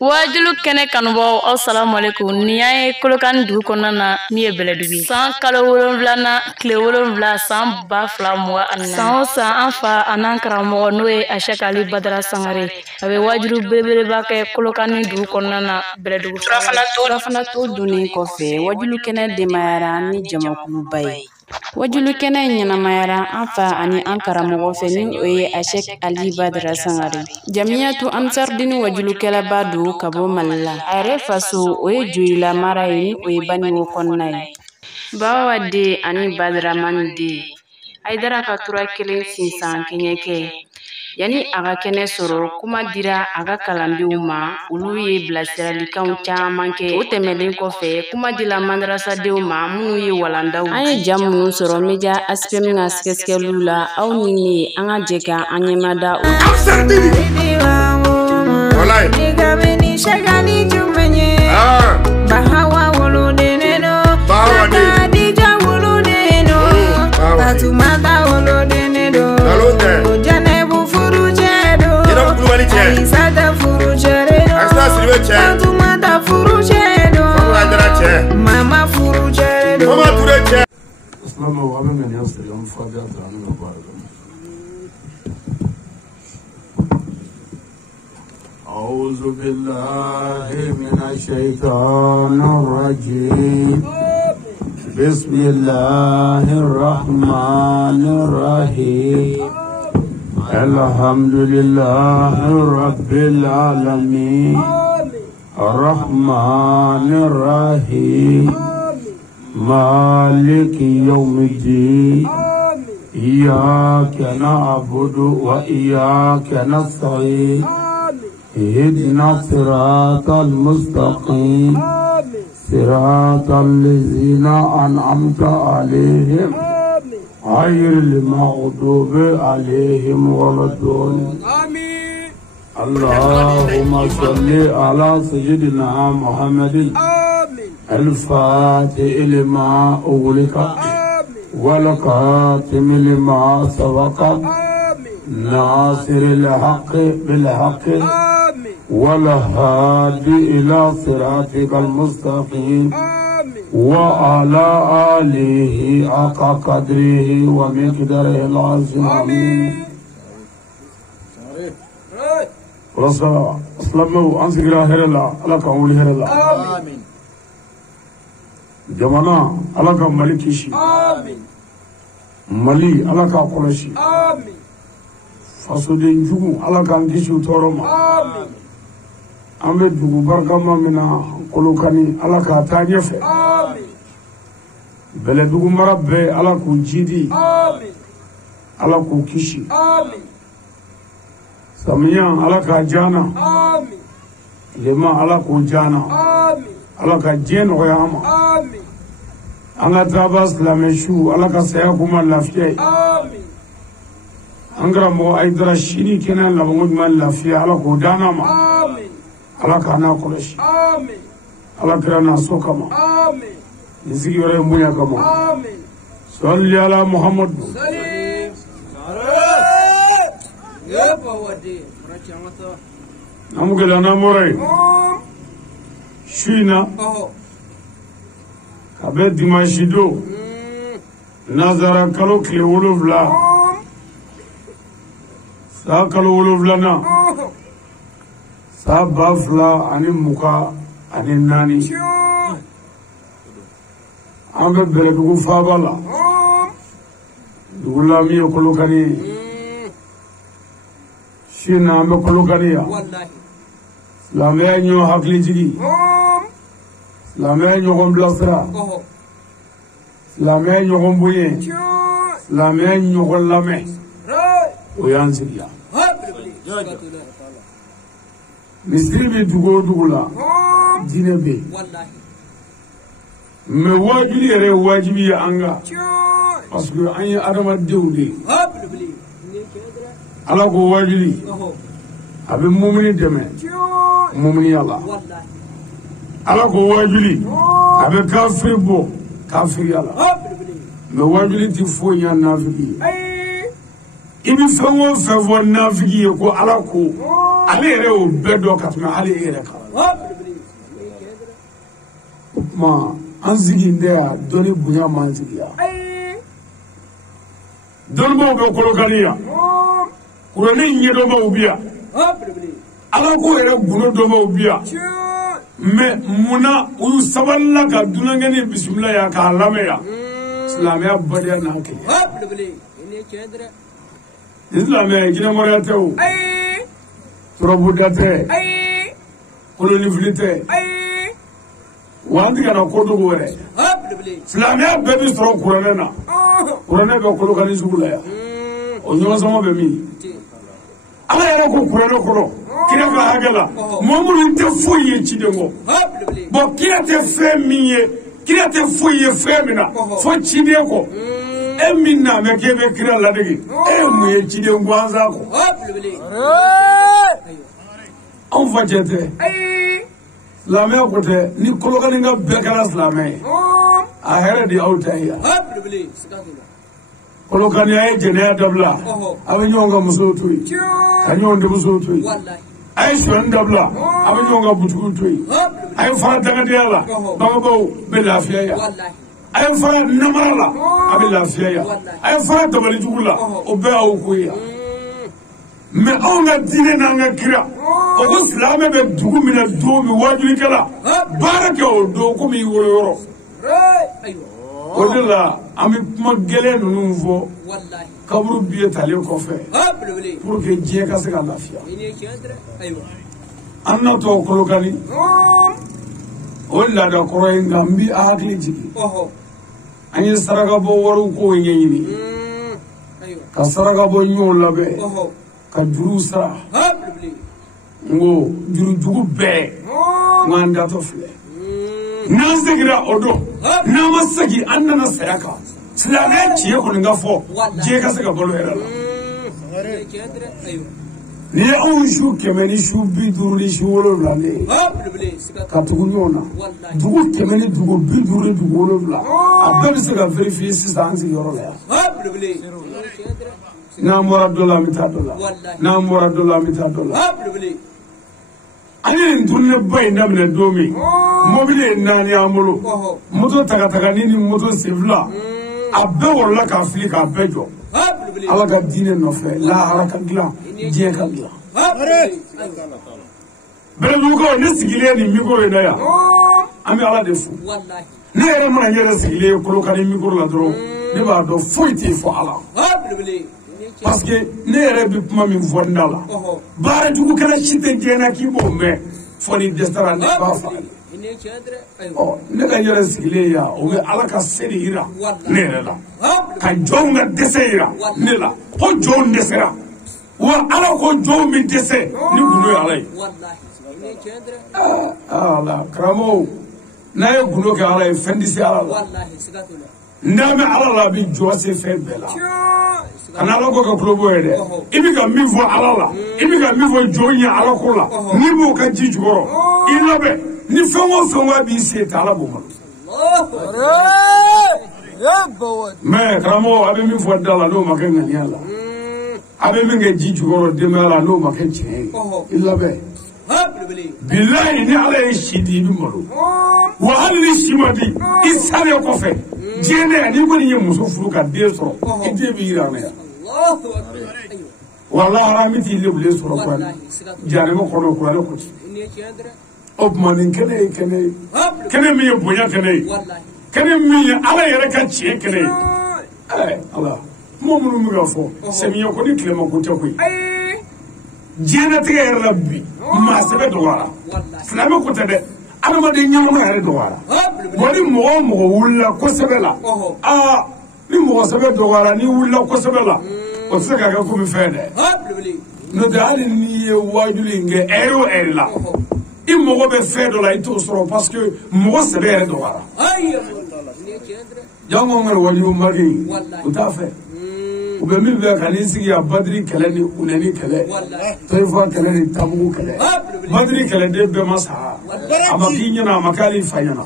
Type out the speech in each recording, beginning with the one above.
Wajulu kene kanubaw assalamu alaikum ni ay kolokan du konana mi e beledubi san kalo wolonwulana kile wolonwula san ba fila muga anna san san anfa anan karamo noe Ashak Ali Badara Sangare abe wajulu belebeleba ke kolokan du konana beledubi surafana to duni kofe wajulu kene demayara ni jamakulu bay wajulu kene nyanamayara anfa ani ankaramo fe ni oye Ashak Ali Badara Sangare jamiyatu ansar dini wajulu kala badu kabo malla are faso oye juila marai oye bani wo konnai bawa de ani Badara mande aidara ka tura kelen sinsan kenyeke yani aga kene soro kuma dira aga kalandiw ma ulu ye bilasiralikanw caman kɛ o tɛmɛlen kɔfɛ kuma dila madrasadenw ma minnu ye walandaw an ye jam minnu sɔrɔ media aspect min ka sɛgɛsɛgɛliw la aw ni ne an ka jɛ ka an ɲɛmada o Mama furu chere mama ture chere Islamu wa men ne yasir yan faga ta nan baraka A'udhu billahi minash shaitanir rajim Bismillahir rahmanir rahim Alhamdulillahi rabbil alamin الرحمن الرحيم مالك يوم الدين إياك نعبد وإياك نستعين اهدنا الصراط المستقيم صراط الذين أنعمت عليهم غير المغضوب عليهم ولا الضالين اللهم صل على سيدنا محمد الفاتح لما أغلق والخاتم لما سبق ناصر الحق بالحق والهادي إلى صراطك المستقيم وعلى آله حق قدره ومقداره العظيم Aslamu ansigira herela alaka wuli herela amin jamana alaka malikishi amin mali alaka kolashi amin fasodin jugu alaka ngishu toroma amin ambe jugu barkama mina kolokani alaka tanyefe amin bele dugu marabbe alaku jidi amin alaku kishi amin Samiyan alaka jana amin lema alaka jana amin alaka jeno yama amin anga tabas la meshu alaka saya kuma lafiya amin angra mo aidra shini kenan la mo mal lafiya alaka dana ma amin alaka na kulashi amin alaka na sokama amin nizigi wore munya kama amin salli ala muhammad Namugela namorai Shina Kabe Dimashido Nazara kalo kile wolofla Sa kalo woloflana Sa bafla ani muka ani nani Ambe bele dugu fabala Dugu lami yokolokani Shina ambe kolokaniya Lamaya nyo hakli jigi Lamaya nyo gomblasra Lamaya nyo gombuye Lamaya nyo golame Oyanziriya Misiri bi dugo dugula Jinebe Me wajili yere wajibi ya anga Parce que anye adama dewde ala ko wajili abe mumini deme mumini Allah ala ko wajili abe kafir bo kafir Allah me wajili ti fo nya nafiki ibi fawo favor nafiki ko ala ko ale yɛrɛ y'o bɛɛ dɔn ka tɛmɛ hali e yɛrɛ kan o tuma an sigi tɛ yan dɔnni bonya m'an sigi yan dɔnnibaw bɛ Kolokani yan kuranɛ ɲɛdɔnbaw bi yan ala ko yɛrɛ gundo dɔnbaw bi yan mais munna u y'u sabalila ka dunankɛni bisimila yan k'a lamɛn yan silamɛya badiya n'a kɛ ni silamɛya jinɛmɔrɔya tɛ o turabuda tɛ kolonifili tɛ wa an tɛ ka na ko dogo wɛrɛ silamɛya bɛɛ bi sɔrɔ kuranɛ na kuranɛ bɛ Kolokani sugu la yan o ɲɔgɔnsɔngɔ bɛ min ala yɛrɛ ko kuranɛ kɔnɔ kira ka hakɛ la mɔmuru tɛ foyi ye ciden kɔ bon kira tɛ fɛn min ye kira tɛ foyi ye fɛn min na fo ciden kɔ e min na mɛ k'e bɛ kira ladege e ye mun ye ciden gansan kɔ anw fa cɛ tɛ silamɛya ko tɛ ni Kolokani ka bɛɛ kɛra silamɛ ye a hɛrɛ de aw ta ye yan Kolokani a ye jɛnɛya dabila a bɛ ɲɔgɔn ka musow to yen ka ɲɔgɔn denmusow to yen a ye sonyani dabila a bɛ ɲɔgɔn ka butigiw to yen a ye fara dagadenya la bangebaaw bɛ lafiya yan a ye fara namara la a bɛ lafiya yan a ye fara dabalijugu la o bɛɛ y'aw ko yan mais anw ka diinɛ n'an ka kira o ko silamɛ bɛ dugu minɛ don min wajulikɛla baara kɛ o don komi i woloyɔrɔ o de la an bɛ kuma gɛlɛn ninnu fɔ kaburu biye talen kɔfɛ pour que diɲɛ ka se ka lafiya an natɔ Kolokani o laada kɔrɔ ye nka n bɛ a hakili jigin an ye sarakabɔ wariw k'o ɲɛɲini ka sarakabɔ ɲɛw labɛn ka juruw sara n ko jurujugu bɛɛ n ko an datɔ filɛ n'an segira o don n'an ma segin an nana saya kan silamɛya tiɲɛ kɔni ka fɔ diɲɛ ka se ka balo yɛrɛ la ni ye anw su 100 ni su 50 ni su 70 ne ka tugu ɲɔgɔn na dugu 100 ni dugu 50 ni dugu 70 a bɛɛ bɛ se ka vérifier sisan an sigiyɔrɔ la yan n'an bɔra dɔ la an bɛ taa dɔ la n'an bɔra dɔ la an bɛ taa dɔ la an ye nin tunneba in daminɛ don min mobili ye 4 y'an bolo moto tagatagani ni moto senfila a bɛɛ wɔrɔla k'a fili k'a bɛɛ jɔ ala ka diinɛ nɔfɛ lahara ka dilan diɲɛ ka dilan bɛlɛdugukaw ne sigilen nin mikoro in na yan an bɛ ala de fo ne yɛrɛ mana n yɛrɛ sigilen ye Kolokani mikoro la dɔrɔn ne b'a dɔn foyi tɛ fɔ ala parce que ne yɛrɛ bɛ kuma min fɔ n da la baara jugu kɛra si tɛ diɲɛ na k'i b'o mɛn fɔ ni dɛsɛra ne b'a faga ne ka yɛrɛ sigilen yan o bɛ ala ka se de yira ne yɛrɛ la ka jɔnw ka dɛsɛ yira ne la ko jɔnw dɛsɛra wa ala ko jɔnw bɛ dɛsɛ ni gundo ye ala ye ala karamɔgɔw n'a ye gundo kɛ ala ye fɛn tɛ se ala la n'a bɛ ala la a bɛ jɔ se fɛn bɛɛ la kana ala ko ka kulobo ye dɛ i bɛ ka min fɔ ala la i bɛ ka min fɔ jɔn ye ala ko la n'i b'o ka ji jukɔrɔ i labɛn ni fɛn o fɛn wa b'i se ta ala b'o ma mais karamɔgɔ a bɛ min fɔ da la n'o ma kɛ ŋaniya la a bɛ min kɛ ji jukɔrɔ denbaya la n'o ma kɛ tiɲɛ ye i labɛn bilayi ni ala ye si di i bɛ malo wa hali ni si ma di i salen kɔfɛ diɲɛ ne yan n'i kɔni ye muso furu ka den sɔrɔ i den bɛ yira ne yan walahi an bɛ t'i lebulen sɔrɔ kuranɛ jarima kɔnɔ kuranɛ kɔnɔ o tuma nin kɛnɛ ye kɛnɛ ye kɛnɛ min ye bonya kɛnɛ ye kɛnɛ min ye ala yɛrɛ ka tiɲɛ kɛnɛ ye ala kuma minnu bɛ ka fɔ samiyɛ ko ni tilema ko tɛ koyi diɲɛlatigɛ yɛrɛ la bi maa sɛbɛ dɔgɔyara silamɛ ko tɛ dɛ adamaden ɲɛnama yɛrɛ dɔgɔyara wa ni mɔgɔ o mɔgɔ wulila kosɛbɛ la ni mɔgɔ sɛbɛ dɔgɔyara n'i wulila kosɛbɛ la o tɛ se ka kɛ komi fɛn dɛ n'o tɛ hali n'i ye wajuli in kɛ ɛri o ɛri la i mago bɛ fɛn dɔ la i t'o sɔrɔ parce que mɔgɔ sɛbɛ yɛrɛ dɔgɔyara jango ŋa wajulu magi o t'a fɛ u bɛ min bɛ ka n'i sigi yan Badiri kɛlɛ ni Unɛni kɛlɛ Tɔyifa kɛlɛ ni Tabugu kɛlɛ Badiri kɛlɛden bɛɛ ma sa a ma k'i ɲɛna a ma k'ale fa ɲɛna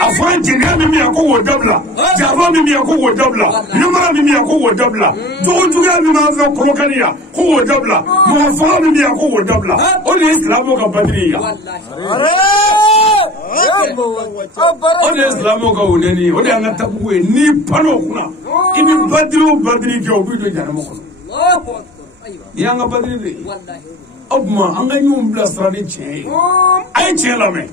a fɔra jɛnɛya min yan ko k'o dabila janfa min yan ko k'o dabila ɲamara min yan ko k'o dabila jogo juguya min b'an fɛ Kolokani yan ko k'o dabila mɔgɔ faga min yan ko k'o dabila o de ye silamɛw ka Badiri yan o de ye silamɛw ka Unɛni o de y'an ka Tabugu ye n'i panna o kunna i bɛ Badiri o Badiri kɛ o b'i don jahanama kɔnɔ i y'an ka Badiri de ye o tuma an ka ɲɔgɔn bilasira ni tiɲɛ ye a ye tiɲɛ lamɛn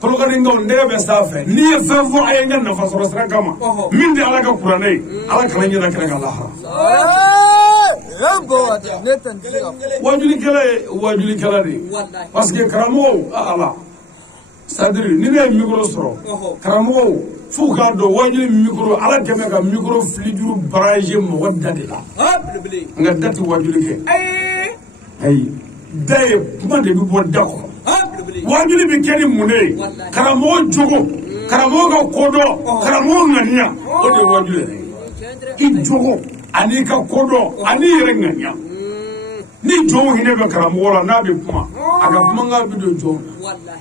Kolokanikaw n tɛgɛ bɛ sanfɛ n'i ye fɛn fɔ a ye n ka nafa sɔrɔ sira kama min tɛ Ala ka kuranɛ ye Ala kana ɲɛna kɛnɛ ka lahara wajulikɛla ye wajulikɛla de ye parce que karamɔgɔw Ala c'est-à-dire ni ne ye micro sɔrɔ karamɔgɔw f'u k'a dɔn wajuli micro Ala kɛmɛ ka micro filijuru barrage mɔgɔ da de la nka da tɛ wajuli kɛ ayi da ye kuma de bɛ bɔ da kɔnɔ wajuli bɛ kɛ ni mun de ye karamɔgɔ jogo karamɔgɔ ka kodɔn karamɔgɔ ŋaniya o de ye wajuli ye i jogo ani ka kodɔn ani yɛrɛ ŋaniya ni jɔnw hinɛ bɛ karamɔgɔ la n'a bɛ kuma a ka kumakan bɛ don jɔnw na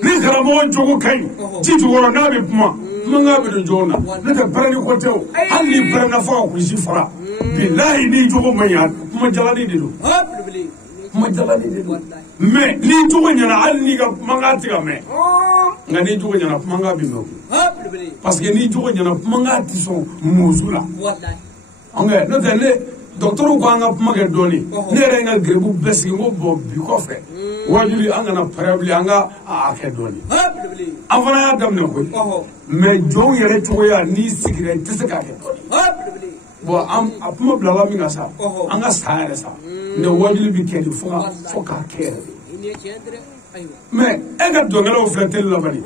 ni karamɔgɔ jogo ka ɲi ji jukɔrɔ n'a bɛ kuma kumakan bɛ don jɔnw na ne tɛ pɛrɛnni ko tɛ o hali ni pɛrɛnna fo ka kulisi fara bilahi ni jogo man ɲi kuma jalani de don kuma jalani de don mais ni jogo ɲɛna hali n'i ka kumakan tɛ ka mɛn nka ni jogo ɲɛna kumakan bɛ mɛn parce que ni jogo ɲɛna kumakan tɛ sɔn musu la n'o tɛ ne dɔgɔtɔrɔw ko an ka kuma kɛ dɔɔnin ne yɛrɛ ye n ka gɛrɛbu bɛɛ sigi n ko bɔn bi kɔfɛ wajuli an kana pɛrɛ bilen an ka a kɛ dɔɔnin an fana y'a daminɛ koyi mais jɔnw yɛrɛ cogoya n'i sigira i tɛ se k'a kɛ dɔɔnin bon a kuma bilala min kan sa an ka sa yɛrɛ sa ne wajuli bi kɛ de fo k'a kɛ yɛrɛ de mais e ka dɔnkɛlaw filɛ teli la bani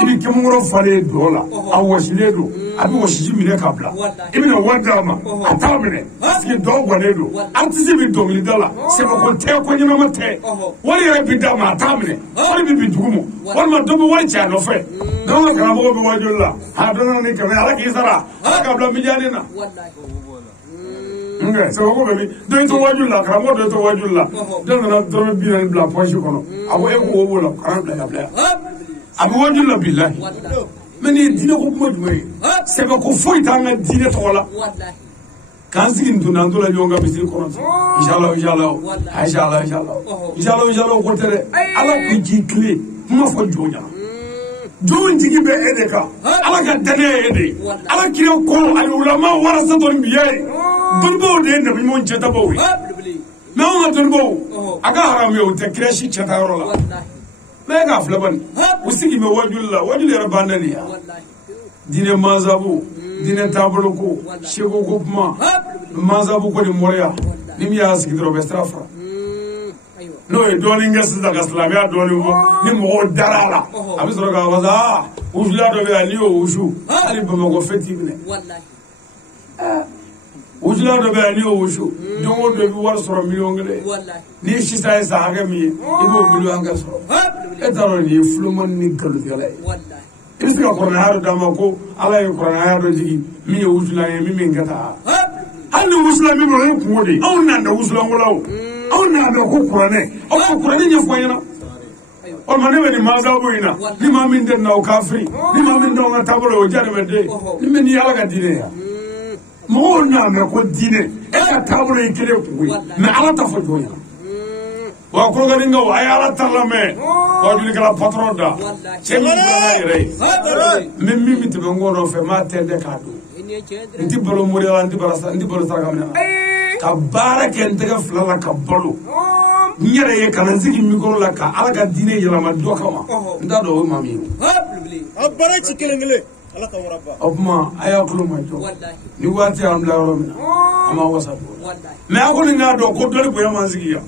i bɛ kɛmukɔrɔ falen dɔ la a wɔsilen don a bɛ wɔsiji minɛ k'a bila i bɛna wari d'a ma a t'a minɛ parce que dɔw gannen don artiste bɛ dɔnkilida la sɛbɛko tɛ ko ɲɛnama tɛ wari yɛrɛ bɛ d'a ma a t'a minɛ wari bɛ bin dugu ma walima dɔ bɛ wari cɛ a nɔfɛ dɔw ka karamɔgɔ bɛ wajuli la a dɔ nana ni kɛmɛ ala k'i sara ala k'a bila miliyari na sɛbɛko bɛ min dɔ in to wajuli la karamɔgɔ dɔ in to wajuli la dɔ nana dɔrɔmɛ 40 bila poche kɔnɔ a ko e ko wo la kana bila ka bila a bɛ wajuli la bilahi mais nin ye diinɛ ko kuma jumɛn ye sɛbɛko foyi t'an ka diinɛ tɔgɔ la k'an sigi nin tun la ɲɔgɔn ka misiri kɔnɔ ten inshallah ko tɛ dɛ ala k'i k'i tile kuma fɔ jɔn ɲɛna jɔn jigi bɛ e de kan ala ka danaya ye e de ye ala kira ko ani ulama warasatɔ biya ye dɔnnibaw de ye nabiɲuman cɛtabaw ye mais anw ka dɔnnibaw a ka haramu ye o tɛ kira si cɛtayɔrɔ la mais e k'a filɛ bani u sigi bɛ wajuli la wajuli yɛrɛ b'an dɛ yan diinɛ mansabu diinɛ taabolo ko seko ko kuma mansabu ko ni mɔriya ni min y'a sigi dɔrɔn o bɛ sira fara n'o ye dɔɔnin kɛ sisan ka silamɛya dɔɔnin fɔ ni mɔgɔw dara a la a bɛ sɔrɔ k'a fɔ sa wusuya dɔ bɛ yan n'i y'o wusu hali bamakɔ fɛti minɛ wusuya dɔ bɛ yan n'i y'o wusu don o don i bɛ wari sɔrɔ 1,000,000 n'i sisan ye san hakɛ min ye i b'o 1,000,000 sɔrɔ e t'a dɔn nin ye fulomani ni nkalontigɛla ye i bɛ se ka kuranaya dɔ d'a ma ko ala ye kuranaya dɔ jigi min ye wusulan ye min bɛ kɛ taa hali ni wusulan min bolo o ye kungo de ye anw n'an da wusulanko la o anw n'a dɔn ko kuranɛ aw ka kuranɛ ɲɛfɔ ɲɛna o tuma ne bɛ nin mansabu in na ni maa min tɛ na o kafiri ni maa min tɛ an ka taabolo o jadamaden ni bɛ nin ala ka diinɛ yan mɔgɔw n'a mɛn ko diinɛ e ka taabolo ye kelen kun ye mais ala ta fɔ jɔn ɲɛna wa Kolokanikaw a ye ala ta lamɛn wajulikɛla patron da cɛ min filɛ yɛrɛ ye n bɛ min tɛmɛ n kɔ nɔfɛ n b'a tɛntɛn k'a don n tɛ balo moriya la n tɛ balo saraka minɛ la ka baara kɛ n tɛgɛ fila la ka balo n yɛrɛ ye ka na n sigi mikoro la ka ala ka diinɛ yɛlɛma dɔ kama n t'a dɔn o ye maa min ye a baara ci kelen ala ka waraba o tuma a y'a tulo majɔ ni waati y'an bila yɔrɔ min na an b'a wasa bɔ mais a kɔni k'a dɔn ko dɔnni bonya man sigi yan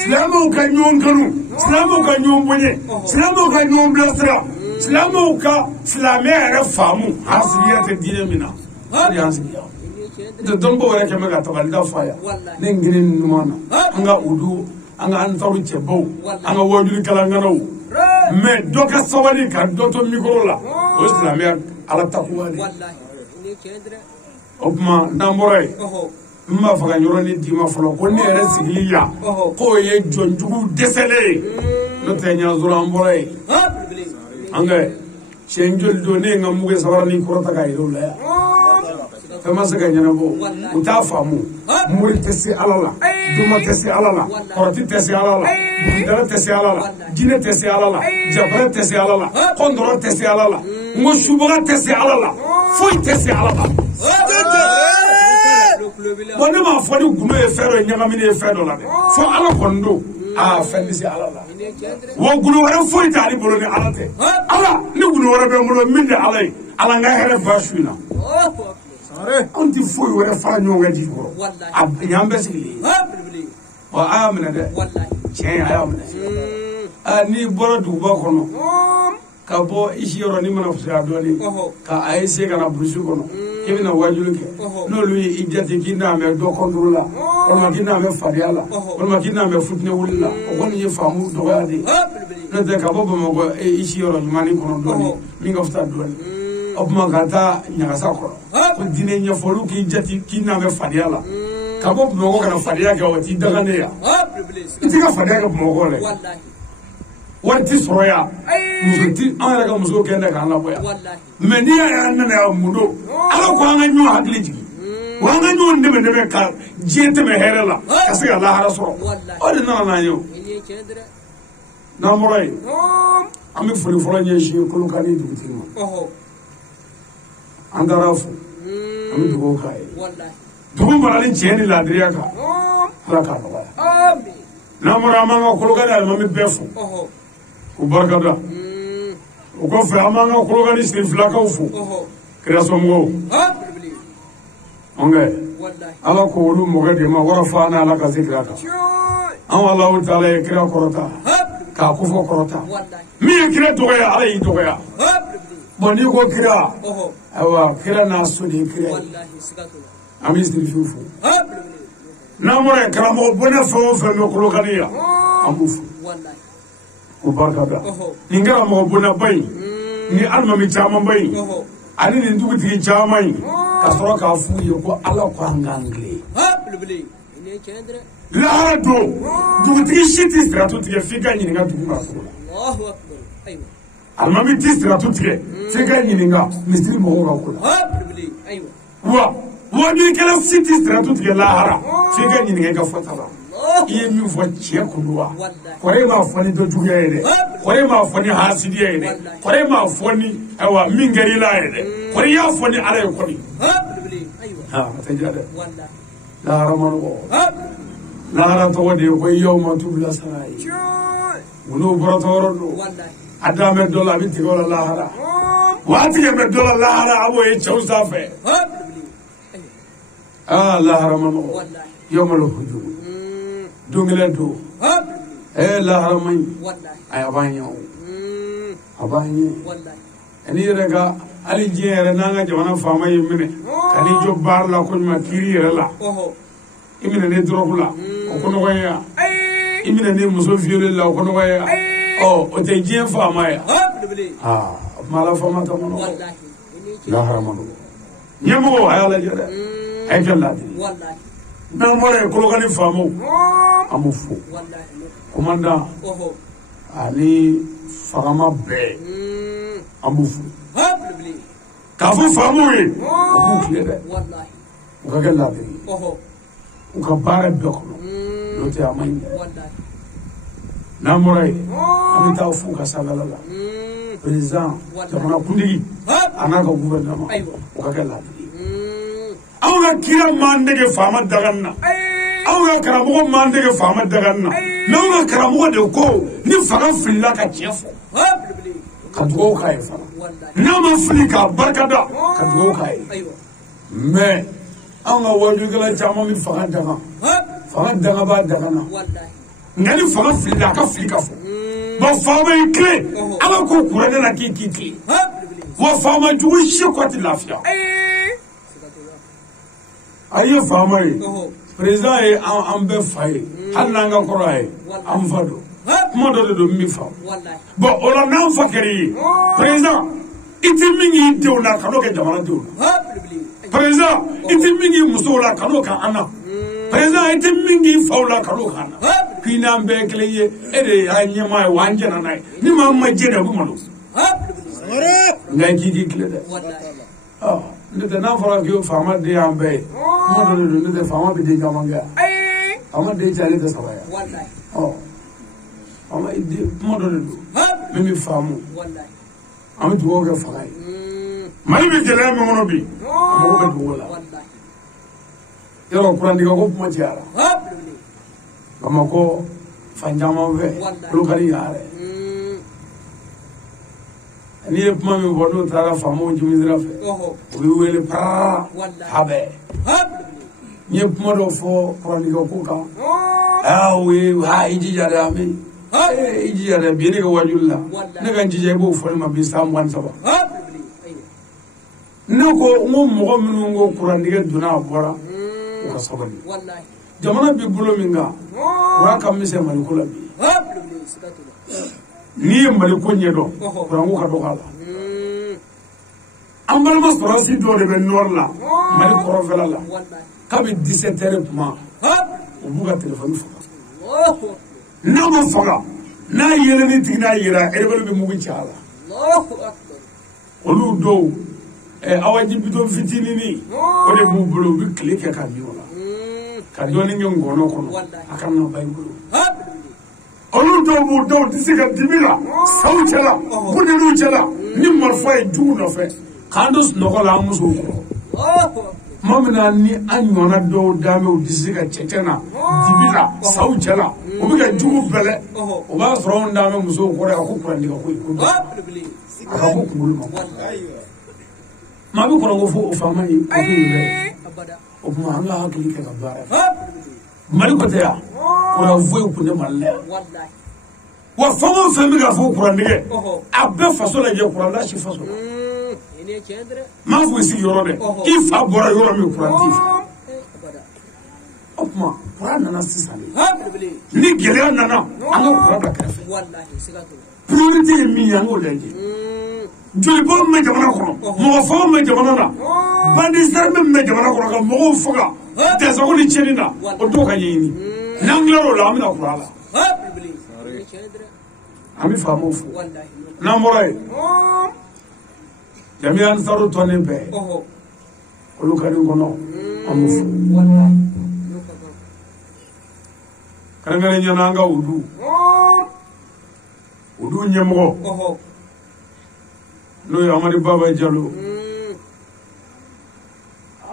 silamɛw ka ɲɔgɔn kanu silamɛw ka ɲɔgɔn bonya silamɛw ka ɲɔgɔn bilasira silamɛw ka silamɛya yɛrɛ faamu an sigiya tɛ diinɛ min na o de y'an sigi yan n'o tɛ dɔnnibaw yɛrɛ kɛmɛ ka tabalida fɔ a yan ne nkiri ɲuman na an ka udu an ka an taw cɛbaw an ka wajulikɛlaŋanaw mais dɔ ka sabali ka dɔ to mikoro la o ye silamɛya ala takuwa de o tuma n'an bɔra yen ma faga yoroni di ma folo ko ne yɛrɛ sigili ya ko ye jɔnjugu dɛsɛlen no tɛ ɲazura an bɔra ye an kɛ siɲɛ joli don ne ye n ka mugu sabara ni kɔrɔta ka yɛrɛ o la yan fɛn ma se ka ɲɛnabɔ u t'a faamu mori tɛ se ala la duma tɛ se ala la kɔrɔti tɛ se ala la bugudala tɛ se ala la jinɛ tɛ se ala la jabara tɛ se ala la kɔndɔrɔ tɛ se ala la n ko subaga tɛ se ala la foyi tɛ se ala la bon ne m'a fɔ ni gundo ye fɛn dɔ ye ɲagamini ye fɛn dɔ la dɛ fo ala kɔni don fɛn tɛ se ala la wa gundo wɛrɛ foyi t'ale bolo ni ala tɛ ala ni gundo wɛrɛ bɛ n bolo min tɛ ala ye ala n ka hɛrɛ ba su in na anw tɛ foyi wɛrɛ fara ɲɔgɔn kan di kɔrɔ y'an bɛɛ sigilen a y'a minɛ dɛ tiɲɛ a y'a minɛ n'i bɔra duguba kɔnɔ ka bɔ i si yɔrɔ n'i mana fisaya dɔɔnin ka a ye se ka na burusi kɔnɔ k'i bɛna wajulu kɛ n'olu ye i jate k'i n'a mɛn dɔ kɔntoro la walima k'i n'a mɛn fadenya la walima k'i n'a mɛn futinɛ wuli la o kɔni ye faamu dɔgɔya de ye n'o tɛ ka bɔ bamakɔ i si yɔrɔ ɲumanin kɔnɔ dɔɔnin min ka fisa dɔɔnin o tuma ka taa ɲagasa kɔrɔ ko diinɛ ɲɛfɔliw k'i jate k'i n'a mɛn fadenya la ka bɔ bamakɔ ka na fadenya kɛ o t'i daga ne yan i t'i ka fadenya kɛ bamakɔ la wari ti sɔrɔ yan muso ti an yɛrɛ ka muso kɛ k'an labɔ yan mɛ n'i y'a nana yan mun don ala ko an ka ɲɔgɔn hakili jigin wa an ka ɲɔgɔn dɛmɛ ka diɲɛ tɛmɛ hɛrɛ la ka se ka lahara sɔrɔ o de nana n'an ye o n'an bɔra yen an bɛ foli fɔlɔ ɲɛsin Kolokani dugutigi ma an taara fo an bɛ dugawu k'a ye dugu marali tiɲɛ ni laadiriya kan ala k'a nɔgɔya n'an bɔra an b'an ka Kolokani alimami bɛɛ fo u barikada o kɔfɛ an b'an ka Kolokani senfilakaw fo kɛrɛsɔmɔgɔw an kɛ ala ko olu mɔkɛ de ma wara fa n'a ala ka se kira kan an Alahu taala ye kira kɔrɔta k'a kofɔ kɔrɔta min ye kira dɔgɔya ala y'i dɔgɔya bon n'i ko kira ayiwa kira n'a so de ye kira ye an bɛ sirifiw fo n'an bɔra yen karamɔgɔ bonɛ fɛn o fɛn bɛ Kolokani yan an b'u fo o barikada nin kɛra mɔgɔ bonnaba in ni alimami caman ba in ani nin dugutigi caman in ka sɔrɔ k'a f'u ye ko ala ko an k'an tilen lahara don dugutigi si tɛ siratu tigɛ f'i ka ɲininka dugu ka sogo la alimami tɛ siratu tigɛ f'i ka ɲininka misiri mɔgɔw ka ko la wa n'inkɛla si tɛ siratu tigɛ lahara f'i ka ɲininka i ka fɔta la i ye min fɔ tiɲɛ kun don wa kɔrɔ m'a fɔ ni dɔ juguya ye dɛ kɔrɔ m'a fɔ ni hasidiya ye dɛ kɔrɔ m'a fɔ ni ayiwa min kɛra i la ye dɛ kɔrɔ y'a fɔ ni ala ye kɔni a tɛ diya dɛ lahara ma nɔgɔ lahara tɔgɔ de ye ko yawma tubla sara'ir olu bɔratɔ yɔrɔ don a da mɛ dɔ la a bɛ tigɛ o la lahara wa a tigɛ mɛ dɔ la lahara a b'o ye cɛw sanfɛ lahara ma nɔgɔ yawmal hujur don kelen don lahara man ɲi a b'an ɲɛ a b'an ɲɛ n'i yɛrɛ ka hali diɲɛ yɛrɛ n'an ka jamana faama y'i minɛ ka n'i jɔ baara la ko ɲuman kiiri yɛrɛ la i minɛ ne dɔrɔgu la o ko nɔgɔya yan i minɛ ne muso violée la o ko nɔgɔya yan o tɛ diɲɛ faama yan o tuma ala faama tɛ kɔnɔ lahara man nɔgɔ ɲɛmɔgɔ a y'a lajɛ dɛ a ye kɛ laadiri n'an bɔra yen Kolokani faamaw an b'u fo komandan ani fagama bɛɛ an b'u fo k'a fɔ faamaw ye u b'u tile dɛ u ka kɛ laadiri ye u ka baara bɛɛ kɔnɔ n'o tɛ a man ɲi dɛ n'an bɔra yen an bɛ taa fo ka sagala la président jamanakuntigi a n'a ka gouvernement u ka kɛ laadiri ye anw ka kira m'an dege faama dagani na anw ka karamɔgɔ m'an dege faama dagani na mais anw ka karamɔgɔ de ko ni fanga filila ka tiɲɛ fɔ ka dugawu k'a ye fana n'a ma fili k'a barikada ka dugawu k'a ye mais anw ka wajukɛla caman bɛ fanga daga b'a daga na nka ni fanga filila a ka fili ka fɔ bon faama y'i tilen ala ko kuranɛ la k'i tilen wa faama jugu si kɔ tɛ lafiya a ye faama ye président ye an bɛɛ fa ye hali n'an ka kɔrɔ a ye an fa don kuma dɔ de don min bɛ faamu bon o la n'an fa kɛra i ye président i tɛ min k'i denw na ka n'o kɛ jamana denw na président i tɛ min k'i musow la ka n'o kɛ an na président ite mingi fawla kalo kana kina be kleye ede anyama wanjana nay ni mamma jena bu malu ngai kiki klede ah ndete na fara ki fama de ambe mo do ndete fama be de jamanga fama de jale de sabaya wallahi oh ama ide mo do mimi famu wallahi am duwo ga fagai mali be jele mo no bi mo be duwola wallahi yo kuran diga ko mo tiara kama ko fanjama ve lokali yare ni e puma mi bodo tara famo jumizira fe o bi wele pa habe ni e puma do fo kuran diga ko ka we ha iji jare ami iji jare bi ni ko wajulla ne kan jije bo fo ma bi sam wan saba nako mo minu ngo kuran diga duna bora ka sabali wallahi jamana bi bulo minga wa kam mise mali kula bi ni mali ko nyedo rangu ka do kala ambal mas rasi do de ben norla mali ko fela la ka bi 17h puma o buga telefon fa na ma faga na yele ni tigna yira e be mugi chala Allahu akbar olu do awaji bidon fitini ni o de bu bulo bi clique ka mi wala ka doni ngem gono kono akan no bay bulo olu do mu do disiga dibila sawchala budelu chala ni marfay du no fe kandos no ko la muso ko mamna ni anyona do dame disiga chetena dibila sawchala o bi ga jugu bele o ba fro ndame muso ko re ko ko ndi ko ko ko ma bi ko fo o fama yi ko ni o ma anga hakili ke kabara mari ko te ya ko fo ko ne malle wallahi wa fama fe mi ga fo ko ndige abbe faso la je ko la shi faso ene kendre ma fo si yoro de ifa bora yoro mi ko rantif opma qur'an na sisale ni gele nana anga qur'an ka kafe wallahi sigato priorité mi yango leje joli bo me jamana kono mo fo me jamana na bandi sarbe me jamana kono ka mo foga de so ni chenina o to ka yini nanglaro la amina qurala ami famo fo na moray jamian saru to ne be o lu ka ni kono amu fo karangare nyana nga udu nyemo no ya amari baba jalo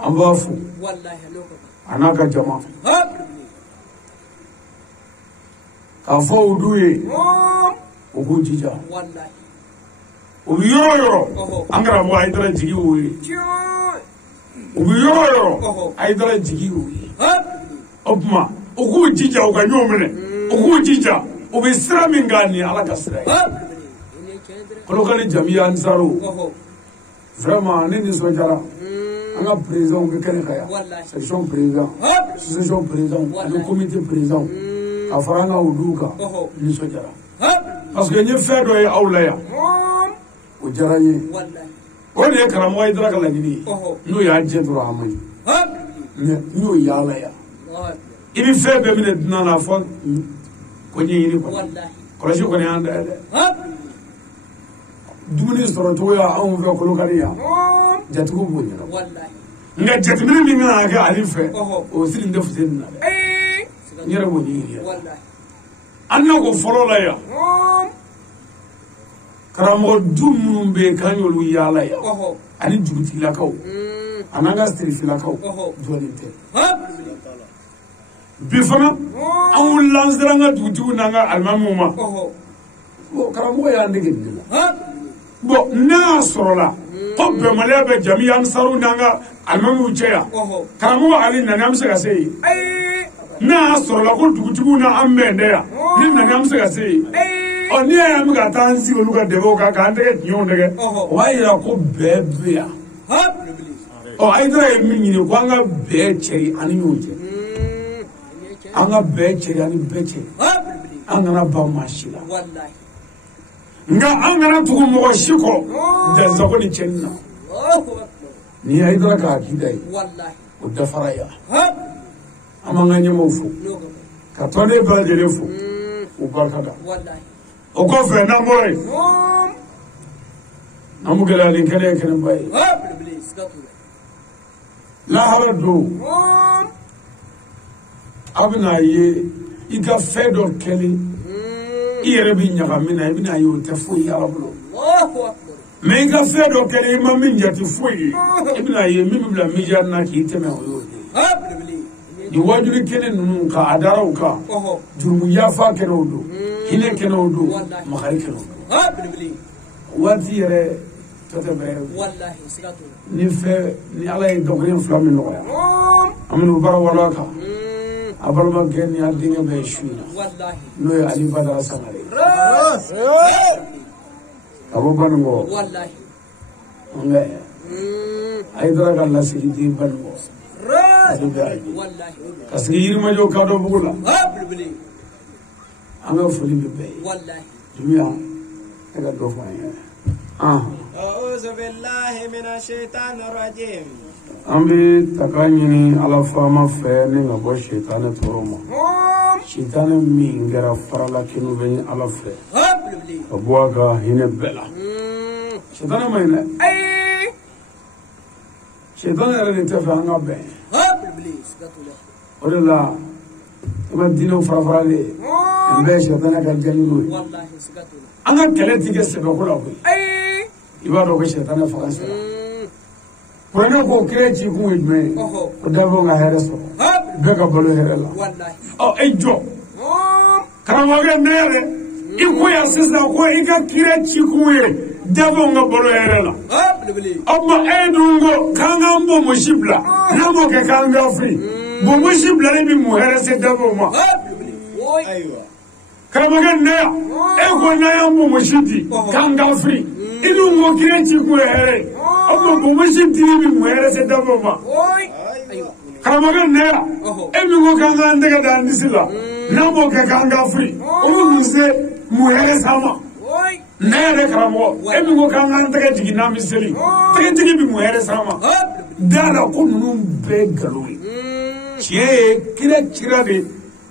ambafu wallahi anaka jama ka fo uduye ogujija wallahi ubi yoro angara mo aidara jigi uwe ubi yoro aidara jigi uwe opma ogujija oganyomene ogujija ubi sramingani alaka srai kolokali jamia ansaro vraiment ni sojara anga président ke kene kaya section président le comité président afaranga uduka ni sojara parce que ni fait do awlaya o jaranye o ne karamo ay dra kala ni no ya jendro amani no ya laya ibi fait be mine nana fo ko ni ko wallahi ko ne anda dumuni sɔrɔ cogoya anw fɛ kolokariya jatigiw b'o ɲɛna nka jateminɛ min kan ka kɛ ale fɛ o siri tɛ fuseni na dɛ n yɛrɛ b'o ɲini yɛrɛ an na ko fɔlɔ la yan karamɔgɔ du minnu bɛ yen k'an y'olu yaala yan ani dugutigilakaw ani an ka sirifilakaw jɔlen tɛ bi fana an wulila an sera an ka dugutigiw n'an ka alimamiw ma karamɔgɔ y'an dege nin de la bon n'a sɔrɔla ko bɛnbaliya bɛ jami ansaru n'anga alimamiw cɛ yan karamɔgɔ ali nani an bɛ se ka se yen n'a sɔrɔla ko dugutigiw na an bɛn dɛ yan ni nani an bɛ se ka se yen ɔ ni y'an bɛ ka taa an sigi olu ka dɛbɛw kan k'an tɛgɛ tiɲɛw dɛgɛ o b'a yira ko bɛɛ bɛ yan ɔ ayidara ye min ɲini ko an ka bɛɛ cɛri ani ɲɔgɔn cɛ an ka bɛɛ cɛri ani bɛɛ cɛ an kana ban maa si la nga an kana tugu mɔgɔ si kɔ dansago ni cɛnni na ni ayidara ka akida ye o dafara yan amanganye mofu katone ba jelefu ubakada okofe na moy amugala ni kale kene bay la harado abna ye iga fedo kele irebi nyaga mina ibina yo tefu ya ablo mais iga fedo kele mami njati fuyi ibina ye mibla mijanna ki teme o di wajuri kene nunu ka adaraw ka jurumu yafa kene odo hine kene odo makhari kene odo wati yere tote be wallahi sigatu ni fe ni ala e dogren flamme no ya amnu bara wala ka abalma gen ya dinga be shuina wallahi no ya ali badara sanare abo bango wallahi ngai ay dara kan la sigi bango parce que yirma jo kado bugula anga fuli be wallahi dunya daga do fa a'udhu billahi minash shaitanir rajim ambi takanyini ala fama fe ni ngabo shaitan toroma shaitan mi ngara farala kinu be ala fe abwaga hine bela shaitan mayna shaitan era ni tafanga be Ola, ma dino farafale, mbe shaitan ka janilu. Wallahi sigatu. Anga keleti ke sebe ko la ko. Ibado ko shaitan fa kansa. Kono ko krechi ku ejme. O davo nga hereso. Be ka bolo herela. Wallahi. Oh ejo. Kama ga nere. Iko ya sisa ko ika krechi ku e. Davo nga bolo herela. Amma edungo kanga mbo mushibla. Namo ke kanga free. Bomushi blare bi muhere se dabo ma aywa kamaga na ego na ya bomushi kanga free idu mo kirenchi ku here omo bomushi bi muhere se dabo ma aywa kamaga na emi go kanga ndega dan disila na mo ke kanga free omo nuse muhere sama na re karamo emi go kanga ndega jigina miseli tege bi muhere sama dala ko num be galoi Chie kira de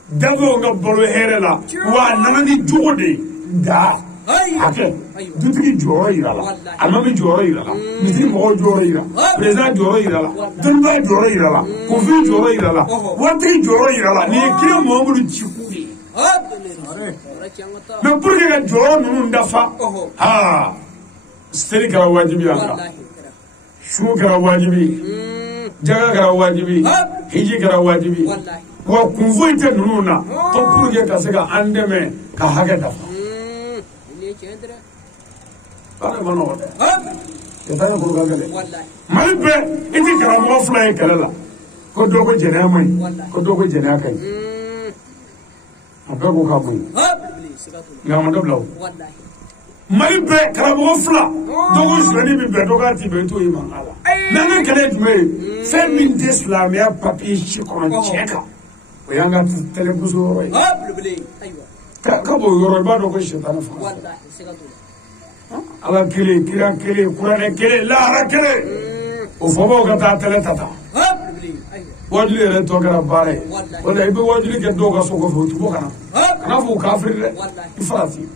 davo nga bolo herela wa nanani jode da ake dutigi joro irala amami joro irala misi mo joro irala president joro irala dunba joro irala kofi joro irala wati joro irala ni kira mo ngulu chikuri me pour que joro nunu ndafa steri kara wajibi anga shu kara wajibi jaga kara wajibi hiji kara wajibi wa kunfoite nununa to pour que ka se ka andeme ka haga dafa para mano yatanya ko gagale malbe iti kara mo fly kala ko dogo jena mai ko dogo jena kai abago ka mai ngama doblaw malbe kara mo fly dogo shani bi bedoga ti be to iman ala nana kale tume femin d'islamia papier chikono cheka oyanga telebuzo roy ka bo yoro ba do ko shetana fa wallahi sigatu ala kire kurane kire la ra kire o fobo ka ta tele tata wajli re to gara bare wala ibe wajli ke do ga soko fo tu kana kana fu kafir re ifati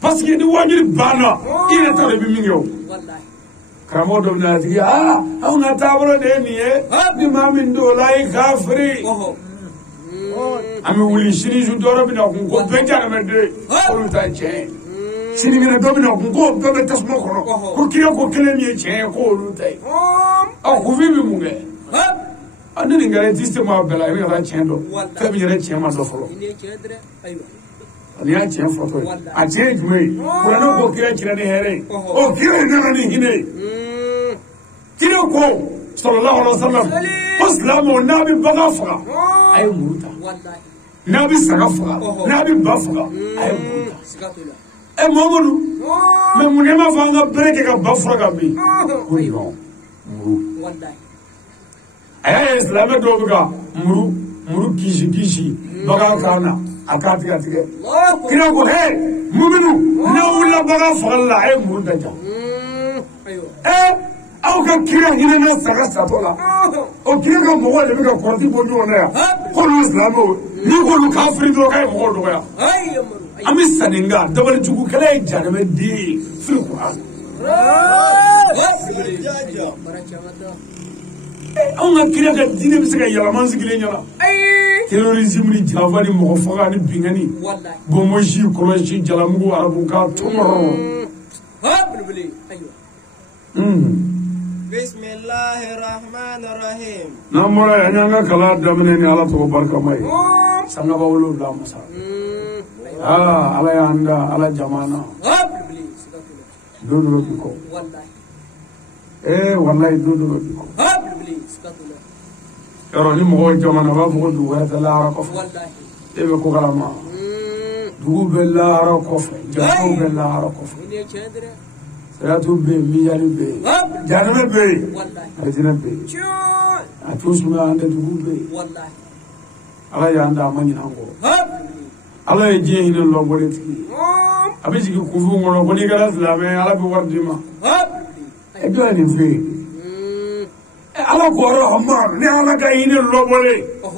parce que ni wajli bana ire tare bi mingo wallahi kamo do na ti una tabro de niye di mamin do lai kafri ami wuli shiri ju doro bi na ko benja na de ko ta che shiri ngene do bi na ko be tasmo ko kiyo ko kele mi che ko lu tai ko vi bi munge ani ngare tiste ma bela wi ra chendo fe mi re che ma do folo ani a che foto a che jme ko na ko kire kire ne here o kire na ni hine tino ko sallallahu alaihi wasallam islamu nabi bagafa ay muta wallahi nabi sagafa nabi bafa ay muta e momodu me munema fanga breke ka bafa ga bi ko yo muru wallahi ay islam do buga muru kishi baga kana akati atige kino ko he muminu na wala baga fa Allah ay muru daja aw ka kira hinɛ na saga satɔ la o kira ka mɔgɔ de bɛ ka kɔrɔti bɔ ɲɔgɔn na yan k'olu silamɛw n'i k'olu kafiri dɔrɔn k'a ye mɔgɔw dɔgɔya an bɛ sanni nka dabalijugukɛla ye jahanama den ye firi kuran anw ka kira ka diinɛ bɛ se ka yɛlɛma sigilen ɲɛna terrorisme ni janfa ni mɔgɔ faga ni bingani bombosi kɔlɔsi jalamugu arabu ka tɔmɔrɔ Bismillahirrahmanirrahim. n'an bɔra yan an y'an ka kalan daminɛ ni ala tɔgɔ barikama ye sangaba 7 masa ala y'an da ala jamana don dɔ bi kɔ wallahi don dɔ bi kɔ yɔrɔ ni mɔgɔw jamana b'a fɔ ko dugu wɛrɛ tɛ lahara kɔfɛ e bɛ ko kalama dugu bɛ lahara kɔfɛ jamanaw bɛ lahara kɔfɛ Siratu bɛ yen miliyari bɛ yen jahanama bɛ yen alijinɛ bɛ yen a t'o sumaya an tɛ dugu bɛ yen ala y'an da a ma ɲinɛ an kɔ ala ye diɲɛ hinɛ lɔbɔli tigi ye a bɛ jigin kufu kɔnɔ ko n'i kɛra silamɛ ala bɛ wari d'i ma e bɛ nin fɛ yen ala ko rahman ni ala ka hinɛ lɔbɔli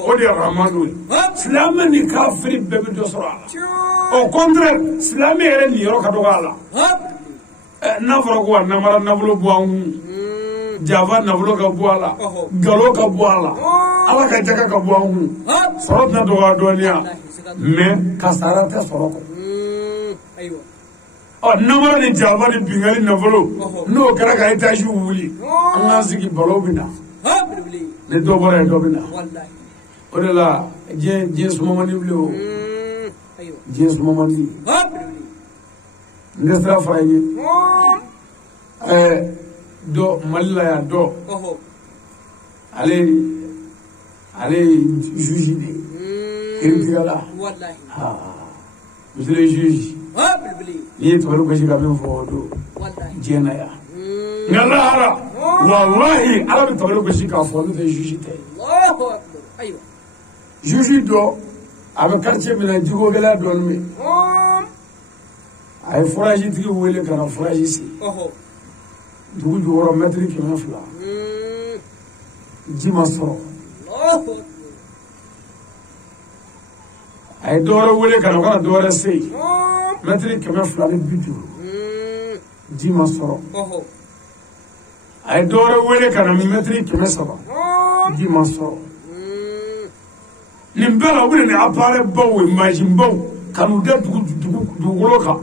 o de ye rahmanu ye silamɛ ni kafiri bɛɛ bɛ dɔ sɔrɔ a la au contraire silamɛ yɛrɛ niyɔrɔ ka dɔgɔ a la n'a fɔra ko a namara nafolo bɔ an kun jafa nafolo ka bɔ a la galo ka bɔ a la ala ka jaga ka bɔ an kun sɔrɔ tɛna dɔgɔya dɔɔniya mais kasara tɛ sɔrɔ kɔ namara ni jafa ni binkali nafolo n'o kɛra ka étage wuli an k'an sigi balo bɛ na ni dɔ bɔra yen dɔ bɛ na o de la diɲɛ suma man di bilen o diɲɛ suma man di n tɛ sira fara ye dɔ mali la yan dɔ ale ye juge de ye kiiritigɛla monsieur le juge n'i ye tɔgɔ gosi ka min fɔ o don diɲɛ na yan nka lahara walahi ala bɛ tɔgɔ gosi k'a fɔ n'o tɛ juge tɛ juge dɔ a bɛ quartier min na jiko gɛlɛya dɔɔnin bɛ yen a ye foraji tigi wele ka na foraji se dugu jukɔrɔ mɛtiri 200 ji ma sɔrɔ a ye dɔwɛrɛ wele ka na o ka na dɔwɛrɛ se yen mɛtiri 250 ji ma sɔrɔ a ye dɔwɛrɛ wele ka na mɛtiri 300 ji ma sɔrɔ nin bɛɛ la u bɛ na ni appareil baw ye mansin baw ka n'u da dugukolo kan